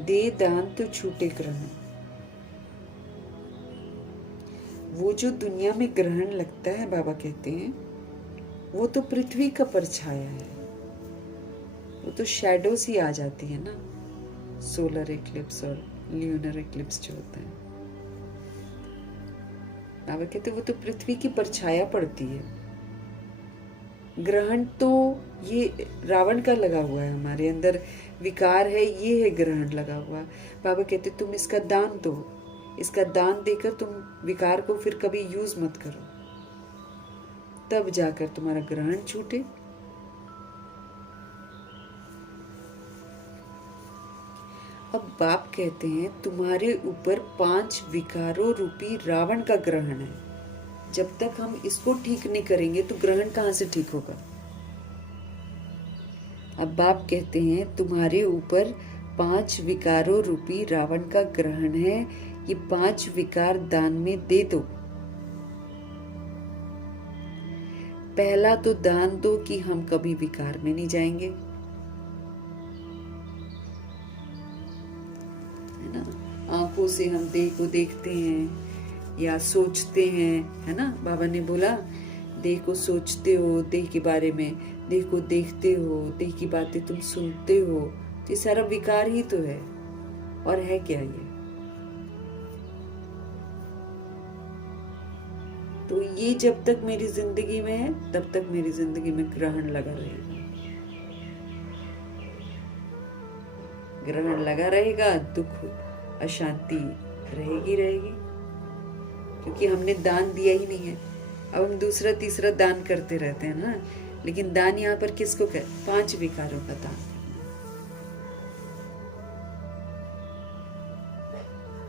दे दान तो छूटे ग्रहण। वो जो दुनिया में ग्रहण लगता है, बाबा कहते हैं, वो तो पृथ्वी का परछाया है। वो तो शैडोज ही आ जाती है ना, सोलर इक्लिप्स और ल्यूनर इक्लिप्स जो होता है। बाबा कहते हैं वो तो पृथ्वी की परछाया पड़ती है। ग्रहण तो ये रावण का लगा हुआ है, हमारे अंदर विकार है, ये है ग्रहण लगा हुआ। बाबा कहते तुम इसका दान दो। इसका दान देकर तुम विकार को फिर कभी यूज मत करो, तब जाकर तुम्हारा ग्रहण छूटे। अब बाप कहते हैं तुम्हारे ऊपर 5 विकारों रूपी रावण का ग्रहण है। जब तक हम इसको ठीक नहीं करेंगे तो ग्रहण कहां से ठीक होगा? अब बाप कहते हैं तुम्हारे ऊपर 5 विकारों रूपी रावण का ग्रहण है। ये 5 विकार दान में दे दो। पहला तो दान दो कि हम कभी विकार में नहीं जाएंगे, है ना। आंखों से हम देह को देखते हैं या सोचते हैं, है ना। बाबा ने बोला देह को सोचते हो, देह के बारे में, देह को देखते हो, देह की बातें तुम सुनते हो, तो ये सारा विकार ही तो है। और है क्या ये? तो ये जब तक मेरी जिंदगी में है, तब तक मेरी जिंदगी में ग्रहण लगा रहेगा। ग्रहण लगा रहेगा, दुख अशांति रहेगी रहेगी, क्योंकि हमने दान दिया ही नहीं है। अब हम दूसरा तीसरा दान करते रहते हैं ना, लेकिन दान यहाँ पर किसको कर, 5 विकारों का दान,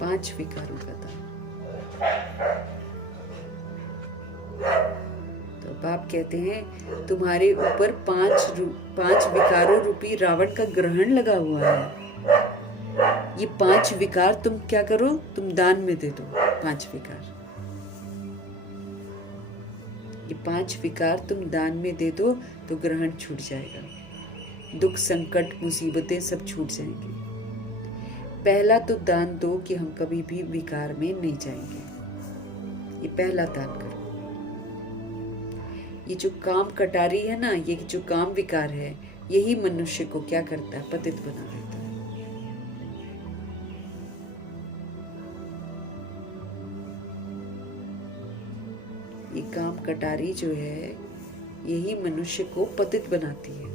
5 विकारों का दान। तो बाप कहते हैं तुम्हारे ऊपर 5 विकारों रूपी रावण का ग्रहण लगा हुआ है। ये 5 विकार तुम क्या करो, तुम दान में दे दो। 5 विकार, ये 5 विकार तुम दान में दे दो तो ग्रहण छूट जाएगा, दुख संकट मुसीबतें सब छूट जाएंगी। पहला तो दान दो कि हम कभी भी विकार में नहीं जाएंगे, ये पहला दान करो। ये जो काम कटारी है ना, ये जो काम विकार है, यही मनुष्य को क्या करता है, पतित बना देता है। ये काम कटारी जो है, यही मनुष्य को पतित बनाती है।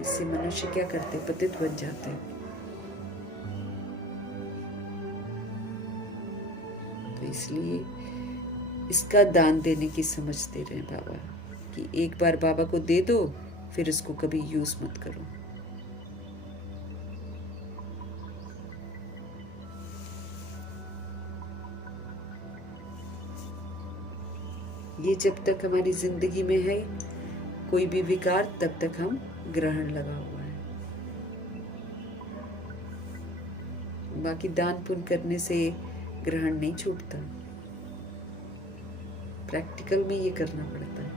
इससे मनुष्य क्या करते, पतित बन जाते हैं। तो इसलिए इसका दान देने की समझ दे रहे हैं बाबा कि एक बार बाबा को दे दो, फिर इसको कभी यूज मत करो। ये जब तक हमारी जिंदगी में है कोई भी विकार, तब तक हम ग्रहण लगा हुआ है। बाकी दान पुण्य करने से ग्रहण नहीं छूटता, प्रैक्टिकल में ये करना पड़ता है।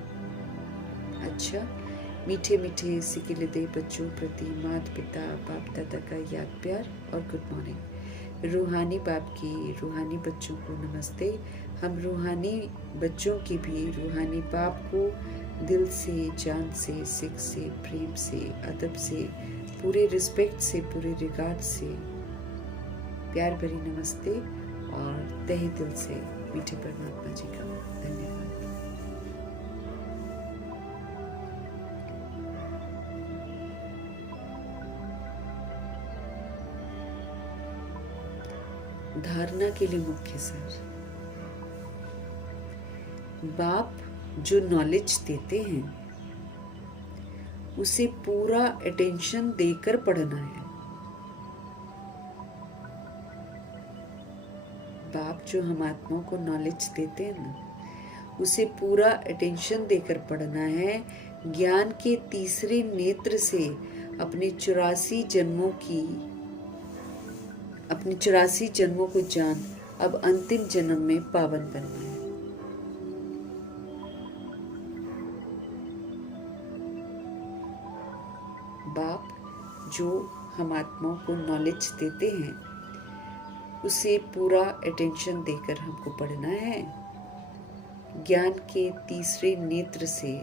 अच्छा, मीठे मीठे सिकिले दे बच्चों प्रति माता पिता बाप दादा का याद प्यार और गुड मॉर्निंग। रूहानी बाप की रूहानी बच्चों को नमस्ते। हम रूहानी बच्चों की भी रूहानी बाप को दिल से, जान से, सिख से, प्रेम से, अदब से, पूरे रिस्पेक्ट से, पूरे रिगार्ड से प्यार भरी नमस्ते और तहे दिल से मीठे परमात्मा जी का धन्यवाद। धारणा के लिए मुख्य सर, बाप जो नॉलेज देते हैं उसे पूरा अटेंशन देकर पढ़ना है। बाप जो हम आत्माओं को नॉलेज देते हैं ना, उसे पूरा अटेंशन देकर पढ़ना है। ज्ञान के तीसरे नेत्र से अपने 84 जन्मों को जान अब अंतिम जन्म में पावन बनना है। बाप जो हम आत्माओं को नॉलेज देते हैं उसे पूरा अटेंशन देकर हमको पढ़ना है। ज्ञान के तीसरे नेत्र से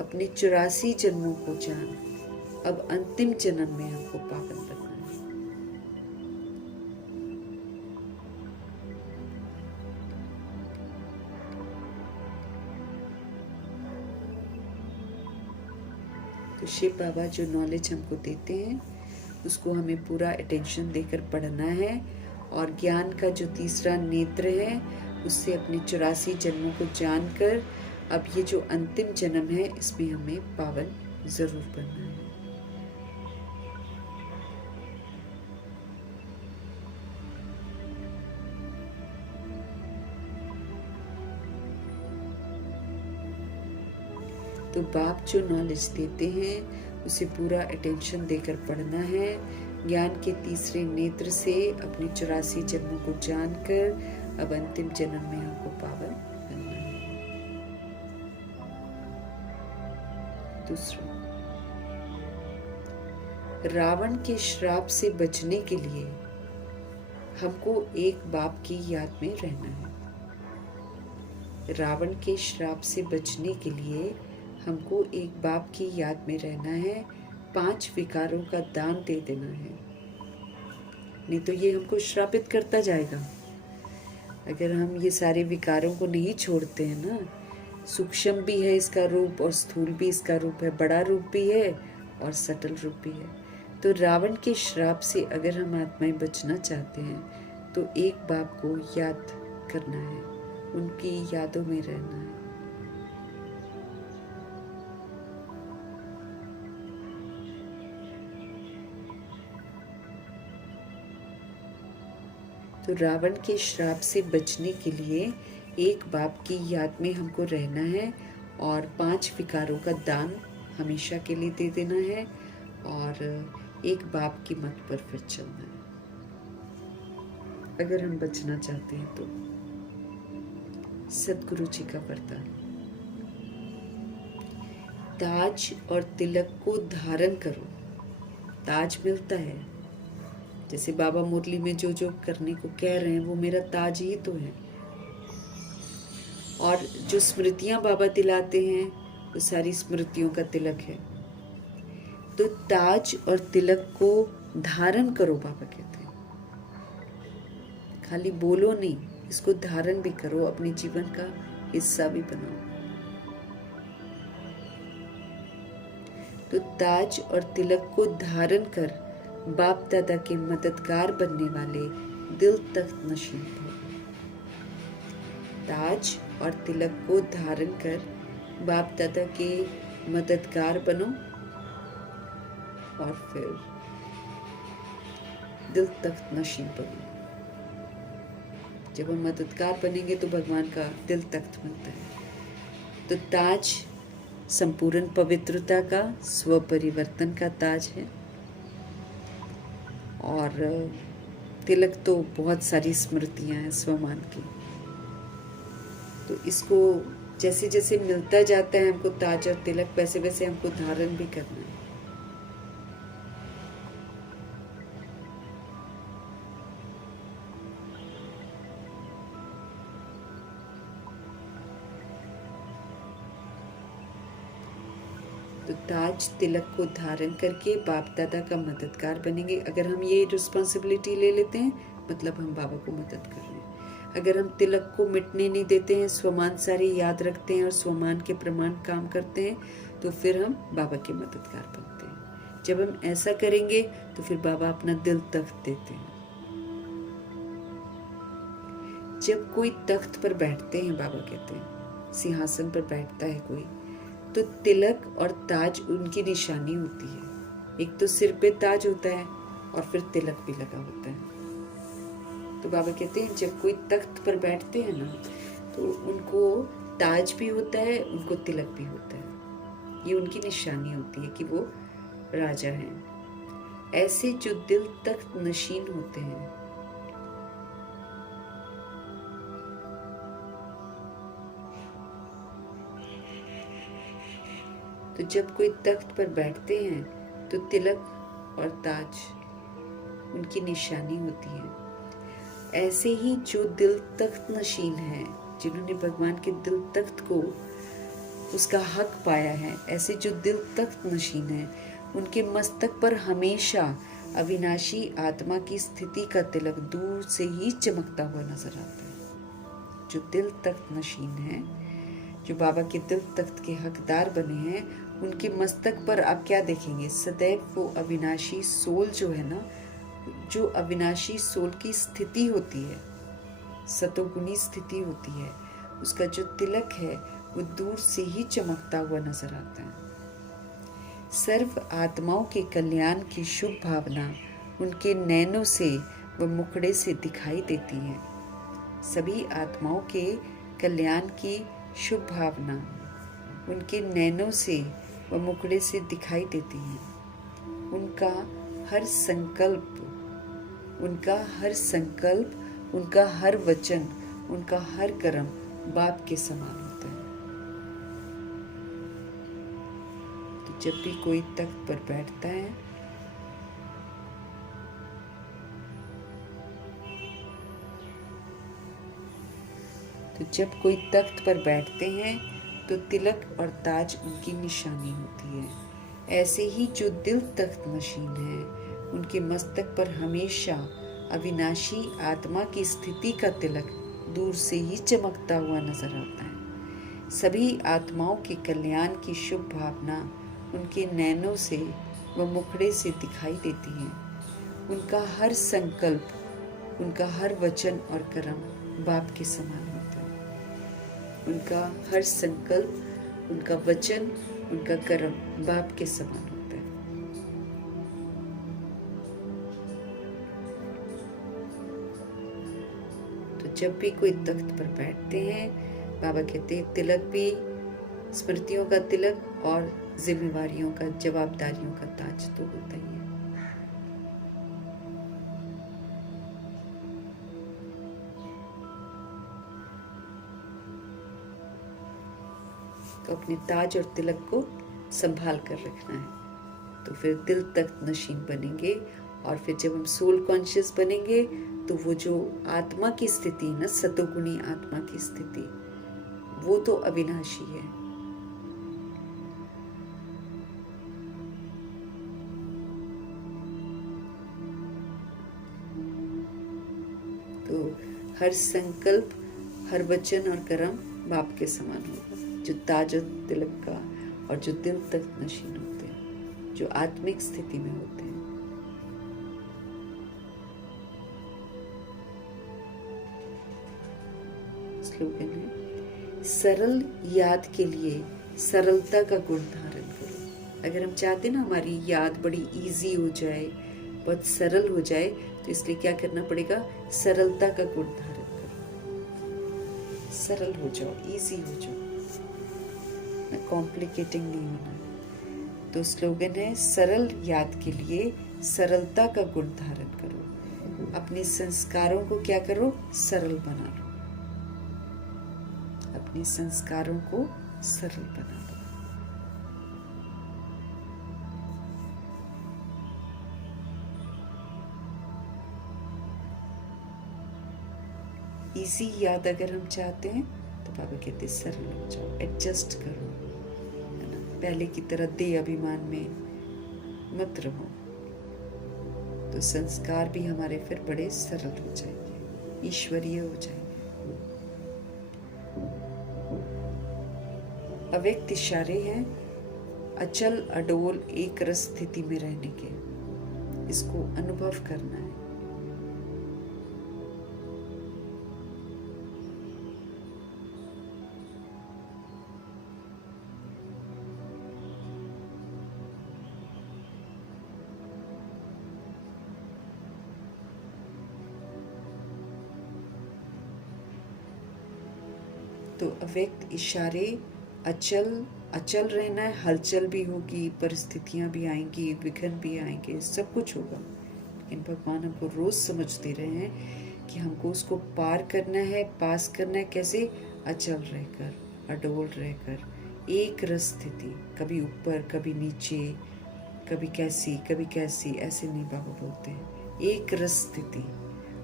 अपने 84 जन्मों को जान अब अंतिम जन्म में हमको पावन बनना है। तो शिव बाबा जो नॉलेज हमको देते हैं उसको हमें पूरा अटेंशन देकर पढ़ना है और ज्ञान का जो तीसरा नेत्र है उससे अपने 84 जन्मों को जानकर अब ये जो अंतिम जन्म है इसमें हमें पावन जरूर बनना है। तो बाप जो नॉलेज देते हैं उसे पूरा अटेंशन देकर पढ़ना है। ज्ञान के तीसरे नेत्र से अपने 84 जन्मों को जानकर अब अंतिम जन्म में हमको पावन बनना है। दूसरा, रावण के श्राप से बचने के लिए हमको एक बाप की याद में रहना है। रावण के श्राप से बचने के लिए हमको एक बाप की याद में रहना है। 5 विकारों का दान दे देना है, नहीं तो ये हमको श्रापित करता जाएगा। अगर हम ये सारे विकारों को नहीं छोड़ते हैं ना, सूक्ष्म भी है इसका रूप और स्थूल भी इसका रूप है, बड़ा रूप भी है और सटल रूप भी है। तो रावण के श्राप से अगर हम आत्माएं बचना चाहते हैं तो एक बाप को याद करना है, उनकी यादों में रहना है। तो रावण के श्राप से बचने के लिए एक बाप की याद में हमको रहना है और 5 विकारों का दान हमेशा के लिए दे देना है और एक बाप की मत पर फिर चलना है अगर हम बचना चाहते हैं तो। सदगुरु जी का वरदान, ताज और तिलक को धारण करो। ताज मिलता है, जैसे बाबा मुरली में जो जो करने को कह रहे हैं वो मेरा ताज ही तो है। और जो स्मृतियां बाबा दिलाते हैं वो सारी स्मृतियों का तिलक है। तो ताज और तिलक को धारण करो बाबा कहते हैं, खाली बोलो नहीं, इसको धारण भी करो, अपने जीवन का हिस्सा भी बनाओ। तो ताज और तिलक को धारण कर बाप दादा के मददगार बनने वाले दिल तख्त नशीन भव। ताज और तिलक को धारण कर बाप दादा के मददगार बनो और फिर दिल तख्त नशीन बनो। जब हम मददगार बनेंगे तो भगवान का दिल तख्त मिलता है। तो ताज संपूर्ण पवित्रता का, स्व परिवर्तन का ताज है और तिलक तो बहुत सारी स्मृतियां हैं स्वमान की। तो इसको जैसे जैसे मिलता जाता है हमको ताज और तिलक, वैसे वैसे हमको धारण भी करना है। तो ताज तिलक को धारण करके बाप दादा का मददगार बनेंगे। अगर हम ये रिस्पॉन्सिबिलिटी ले लेते हैं मतलब हम बाबा को मदद कर रहे हैं। अगर हम तिलक को मिटने नहीं देते हैं, स्वमान सारे याद रखते हैं और स्वमान के प्रमाण काम करते हैं, तो फिर हम बाबा के मददगार बनते हैं। जब हम ऐसा करेंगे तो फिर बाबा अपना दिल तख्त देते हैं। जब कोई तख्त पर बैठते हैं, बाबा कहते हैं सिंहासन पर बैठता है कोई, तो तिलक और ताज उनकी निशानी होती है। एक तो सिर पे ताज होता है और फिर तिलक भी लगा होता है। तो बाबा कहते हैं जब कोई तख्त पर बैठते हैं ना तो उनको ताज भी होता है, उनको तिलक भी होता है। ये उनकी निशानी होती है कि वो राजा हैं। ऐसे जो दिल तख्त नशीन होते हैं, तो जब कोई तख्त पर बैठते हैं तो तिलक और ताज उनकी निशानी होती है। ऐसे ही जो दिल तख्त नशीन है, जिन्होंने भगवान के दिल तख्त को उसका हक पाया है, ऐसे जो दिल तख्त नशीन है, उनके मस्तक पर हमेशा अविनाशी आत्मा की स्थिति का तिलक दूर से ही चमकता हुआ नजर आता है। जो दिल तख्त नशीन है, जो बाबा के दिल तख्त के हकदार बने हैं, उनके मस्तक पर आप क्या देखेंगे? सदैव वो अविनाशी सोल जो है ना, जो अविनाशी सोल की स्थिति होती है, सतोगुणी स्थिति होती है, उसका जो तिलक है वो दूर से ही चमकता हुआ नजर आता है। सर्व आत्माओं के कल्याण की शुभ भावना उनके नैनों से व मुखड़े से दिखाई देती है। सभी आत्माओं के कल्याण की शुभ भावना उनके नैनों से व मुखड़े से दिखाई देती है। उनका हर संकल्प, उनका हर वचन, उनका हर कर्म बाप के समान होता है। तो जब भी कोई तख्त पर बैठता है तो तिलक और ताज उनकी निशानी होती है। ऐसे ही जो दिल तख्त नशीन है, उनके मस्तक पर हमेशा अविनाशी आत्मा की स्थिति का तिलक दूर से ही चमकता हुआ नजर आता है। सभी आत्माओं के कल्याण की शुभ भावना उनके नैनों से व मुखड़े से दिखाई देती है। उनका हर संकल्प, उनका हर वचन और कर्म बाप के समान होता है। उनका हर संकल्प, उनका वचन, उनका कर्म बाप के समान होता है। तो जब भी कोई तख्त पर बैठते हैं, बाबा कहते हैं तिलक भी स्मृतियों का तिलक और जिम्मेवारियों का, जवाबदारियों का ताज तो होता ही है। तो अपने ताज और तिलक को संभाल कर रखना है, तो फिर दिल तख्त नशीन बनेंगे। और फिर जब हम सोल कॉन्शियस बनेंगे तो वो जो आत्मा की स्थिति ना, सतोगुणी आत्मा की स्थिति, वो तो अविनाशी है। तो हर संकल्प, हर वचन और कर्म बाप के समान होगा, जो ताज और तिलक का और जो दिल तक नशीन होते हैं, जो आत्मिक स्थिति में होते हैं। स्लोगन है, सरल याद के लिए सरलता का गुण धारण करो। अगर हम चाहते हैं ना हमारी याद बड़ी इजी हो जाए, बहुत सरल हो जाए, तो इसलिए क्या करना पड़ेगा? सरलता का गुण धारण करो। सरल हो जाओ, इजी हो जाओ, ना कॉम्प्लिकेटिंग नहीं होना। तो स्लोगन है, सरल याद के लिए सरलता का गुण धारण करो। अपने संस्कारों को क्या करो? सरल बना लो। अपने संस्कारों को सरल बना लो। इजी याद अगर हम चाहते हैं तो बाबा कहते सरल हो जाओ, एडजस्ट करो, है ना? पहले की तरह दे अभिमान में मत रहो, तो संस्कार भी हमारे फिर बड़े सरल हो जाएंगे, ईश्वरीय हो जाएंगे। अव्यक्त इशारे हैं अचल अडोल एक रस स्थिति में रहने के, इसको अनुभव करना है। तो अव्यक्त इशारे अचल रहना है, हलचल भी होगी, परिस्थितियां भी आएंगी, विघ्न भी आएंगे, सब कुछ होगा, लेकिन भगवान हमको रोज समझ दे रहे हैं कि हमको उसको पार करना है, पास करना है। कैसे? अचल रहकर, अडोल रहकर, एक रस स्थिति, कभी ऊपर कभी नीचे, कभी कैसी, ऐसे नहीं बाबा बोलते हैं, एक रस स्थिति।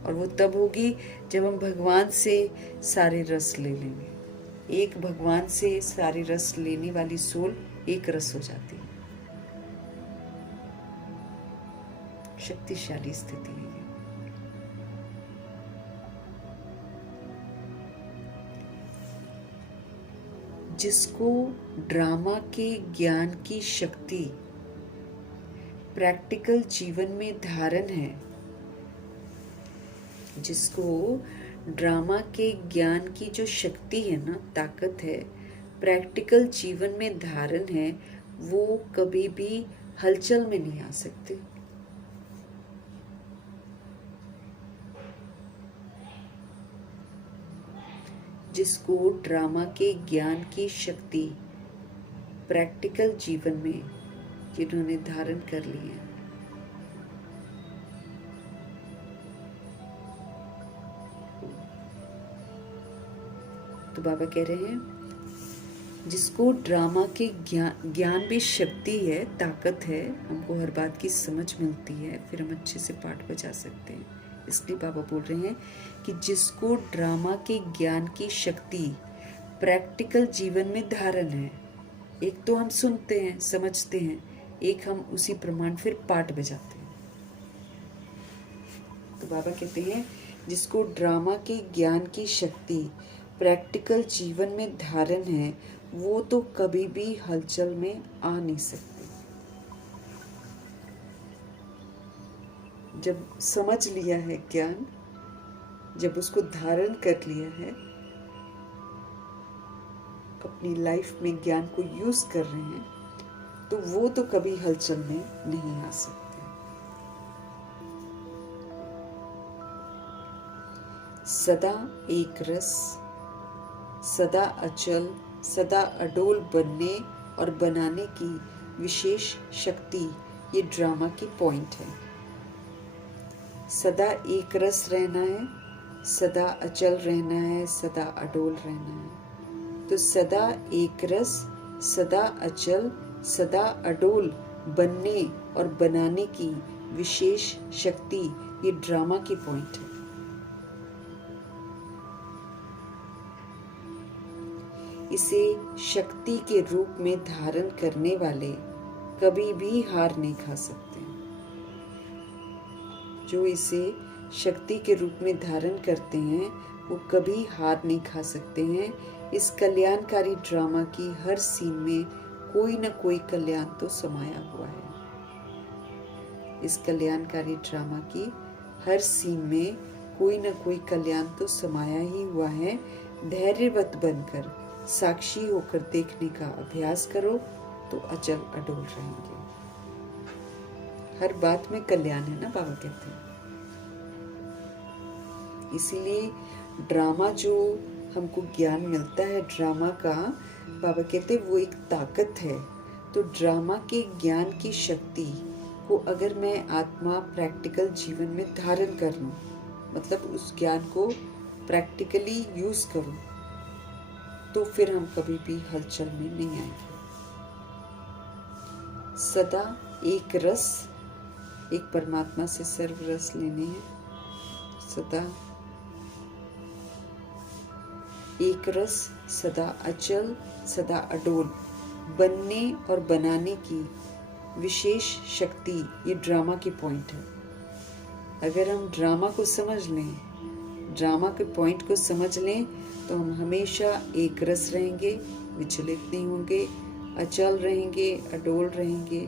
और वो तब होगी जब हम भगवान से सारे रस ले लेंगे। एक भगवान से सारे रस लेने वाली सोल एक रस हो जाती है। शक्तिशाली स्थिति है ये। जिसको ड्रामा के ज्ञान की शक्ति प्रैक्टिकल जीवन में धारण है, जिसको ड्रामा के ज्ञान की जो शक्ति है ना, ताकत है, प्रैक्टिकल जीवन में धारण है, वो कभी भी हलचल में नहीं आ सकते। जिसको ड्रामा के ज्ञान की शक्ति प्रैक्टिकल जीवन में जिन्होंने धारण कर ली है, तो बाबा कह रहे हैं जिसको ड्रामा के ज्ञान भी शक्ति है, ताकत है, हमको हर बात की समझ मिलती है, फिर हम अच्छे से पाठ बजा सकते हैं। इसलिए बाबा बोल रहे हैं कि जिसको ड्रामा के ज्ञान की शक्ति प्रैक्टिकल जीवन में धारण है, एक तो हम सुनते हैं, समझते हैं, एक हम उसी प्रमाण फिर पाठ बजाते हैं। तो बाबा कहते हैं जिसको ड्रामा के ज्ञान की शक्ति प्रैक्टिकल जीवन में धारण है, वो तो कभी भी हलचल में आ नहीं सकती। जब समझ लिया है ज्ञान, जब उसको धारण कर लिया है, अपनी लाइफ में ज्ञान को यूज कर रहे हैं, तो वो तो कभी हलचल में नहीं आ सकते। सदा एक रस, सदा अचल, सदा अडोल बनने और बनाने की विशेष शक्ति ये ड्रामा की पॉइंट है। सदा एक रस रहना है, सदा अचल रहना है, सदा अडोल रहना है। तो सदा एक रस, सदा अचल, सदा अडोल बनने और बनाने की विशेष शक्ति ये ड्रामा की पॉइंट है। इसे शक्ति के रूप में धारण करने वाले कभी भी हार नहीं खा सकते। जो इसे शक्ति के रूप में धारण करते हैं वो कभी हार नहीं खा सकते हैं। इस कल्याणकारी ड्रामा की हर सीन में कोई न कोई कल्याण तो समाया हुआ है। इस कल्याणकारी ड्रामा की हर सीन में कोई न कोई कल्याण तो समाया ही हुआ है। धैर्यवत बनकर साक्षी होकर देखने का अभ्यास करो तो अचल अडोल रहेंगे। हर बात में कल्याण है ना, बाबा कहते हैं। इसीलिए ड्रामा जो हमको ज्ञान मिलता है ड्रामा का, बाबा कहते हैं वो एक ताकत है। तो ड्रामा के ज्ञान की शक्ति को अगर मैं आत्मा प्रैक्टिकल जीवन में धारण कर लूं, मतलब उस ज्ञान को प्रैक्टिकली यूज करूं, तो फिर हम कभी भी हलचल में नहीं आएंगे। सदा एक रस, एक परमात्मा से सर्व रस लेने हैं। सदा एक रस, सदा अचल, सदा अडोल बनने और बनाने की विशेष शक्ति ये ड्रामा की पॉइंट है। अगर हम ड्रामा को समझ लें, ड्रामा के पॉइंट को समझ लें, तो हम हमेशा एक रस रहेंगे, विचलित नहीं होंगे, अचल रहेंगे, अडोल रहेंगे।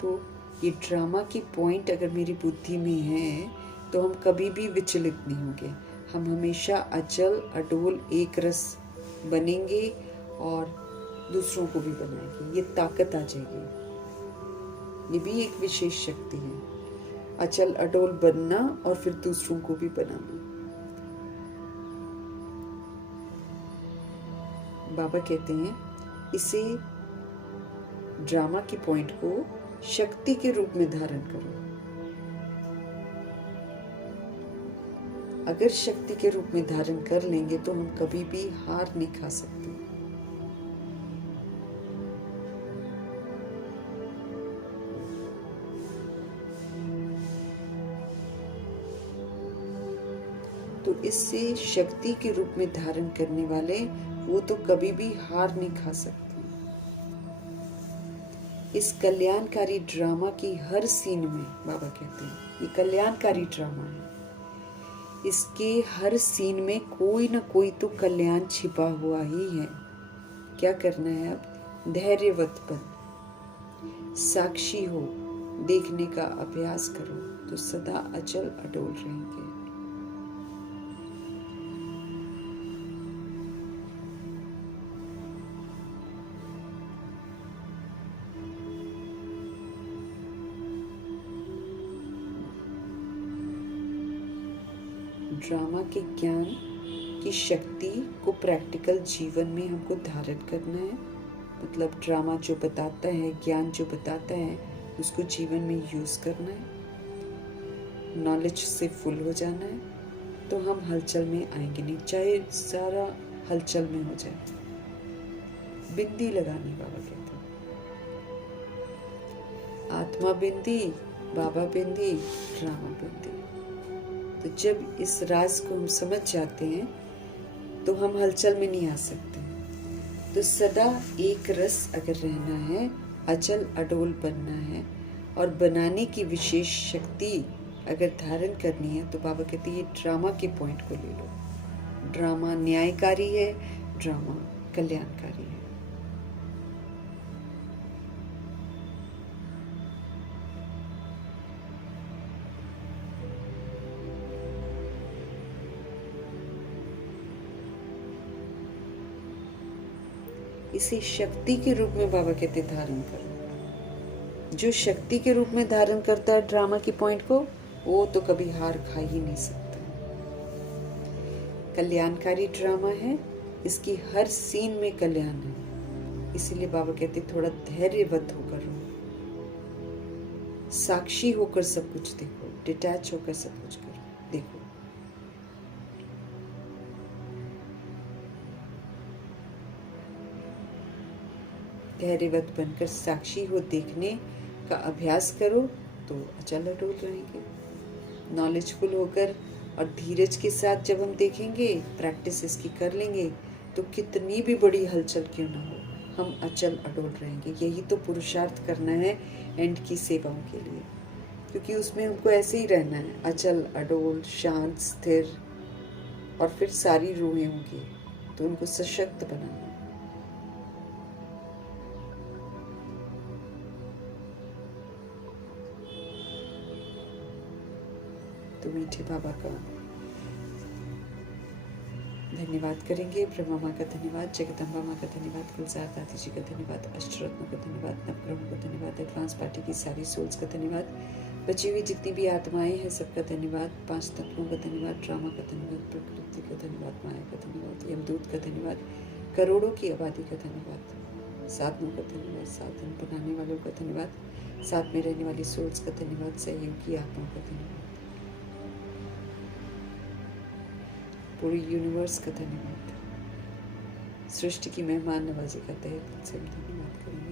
तो ये ड्रामा की पॉइंट अगर मेरी बुद्धि में है तो हम कभी भी विचलित नहीं होंगे। हम हमेशा अचल अडोल एक रस बनेंगे और दूसरों को भी बनाएंगे। ये ताकत आ जाएगी। ये भी एक विशेष शक्ति है, अचल अडोल बनना और फिर दूसरों को भी बनाना। बाबा कहते हैं इसे ड्रामा की पॉइंट को शक्ति के रूप में धारण करो। अगर शक्ति के रूप में धारण कर लेंगे तो हम कभी भी हार नहीं खा सकते। तो इससे शक्ति के रूप में धारण करने वाले वो तो कभी भी हार नहीं खा सकते। इस कल्याणकारी ड्रामा की हर सीन में, बाबा कहते हैं ये कल्याणकारी ड्रामा है, इसके हर सीन में कोई ना कोई तो कल्याण छिपा हुआ ही है। क्या करना है अब? धैर्यवत बन, साक्षी हो, देखने का अभ्यास करो तो सदा अचल अडोल रहेंगे। ड्रामा के ज्ञान की शक्ति को प्रैक्टिकल जीवन में हमको धारण करना है। मतलब ड्रामा जो बताता है, ज्ञान जो बताता है, उसको जीवन में यूज करना है। नॉलेज से फुल हो जाना है तो हम हलचल में आएंगे नहीं, चाहे सारा हलचल में हो जाए। बिंदी लगानी, बाबा कहते हैं आत्मा बिंदी, बाबा बिंदी, ड्रामा बिंदी। तो जब इस राज को हम समझ जाते हैं तो हम हलचल में नहीं आ सकते। तो सदा एक रस अगर रहना है, अचल अडोल बनना है और बनाने की विशेष शक्ति अगर धारण करनी है, तो बाबा कहते हैं ये ड्रामा के पॉइंट को ले लो। ड्रामा न्यायकारी है, ड्रामा कल्याणकारी है। इसे शक्ति के रूप में बाबा कहते धारण करो। जो शक्ति के रूप में धारण करता है ड्रामा की पॉइंट को, वो तो कभी हार खा ही नहीं सकता। कल्याणकारी ड्रामा है, इसकी हर सीन में कल्याण है। इसीलिए बाबा कहते थोड़ा धैर्यवत होकर रहो, साक्षी होकर सब कुछ देखो, डिटैच होकर सब कुछ करो, देखो। धैर्यवत बनकर साक्षी हो देखने का अभ्यास करो तो अचल अटूट रहेंगे। नॉलेजफुल होकर और धीरज के साथ जब हम देखेंगे, प्रैक्टिस इसकी कर लेंगे, तो कितनी भी बड़ी हलचल क्यों ना हो, हम अचल अडोल रहेंगे। यही तो पुरुषार्थ करना है एंड की सेवाओं के लिए, क्योंकि उसमें हमको ऐसे ही रहना है, अचल अडोल, शांत, स्थिर, और फिर सारी रूहें होंगी तो उनको सशक्त बनाना। तो मीठे बाबा का धन्यवाद करेंगे। ब्रह्मा माँ का धन्यवाद, जगदम्बा माँ का धन्यवाद, गुलजार दादी जी का धन्यवाद, अष्टरत्न का धन्यवाद, नवग्रहों का धन्यवाद, एडवांस पार्टी की सारी सोल्स का धन्यवाद, बची हुई जितनी भी आत्माएं हैं सबका धन्यवाद, 5 तत्वों का धन्यवाद, ड्रामा का धन्यवाद, प्रकृति का धन्यवाद, माया का धन्यवाद, यमदूत का धन्यवाद, करोड़ों की आबादी का धन्यवाद, साधनों का धन्यवाद, साधन बनाने वालों का धन्यवाद, साथ में रहने वाली सोल्स का धन्यवाद, सहयोगी आत्माओं का धन्यवाद, पूरी यूनिवर्स का धन्यवाद, सृष्टि की मेहमान नवाजी का तहे दिल से धन्यवाद करेंगे।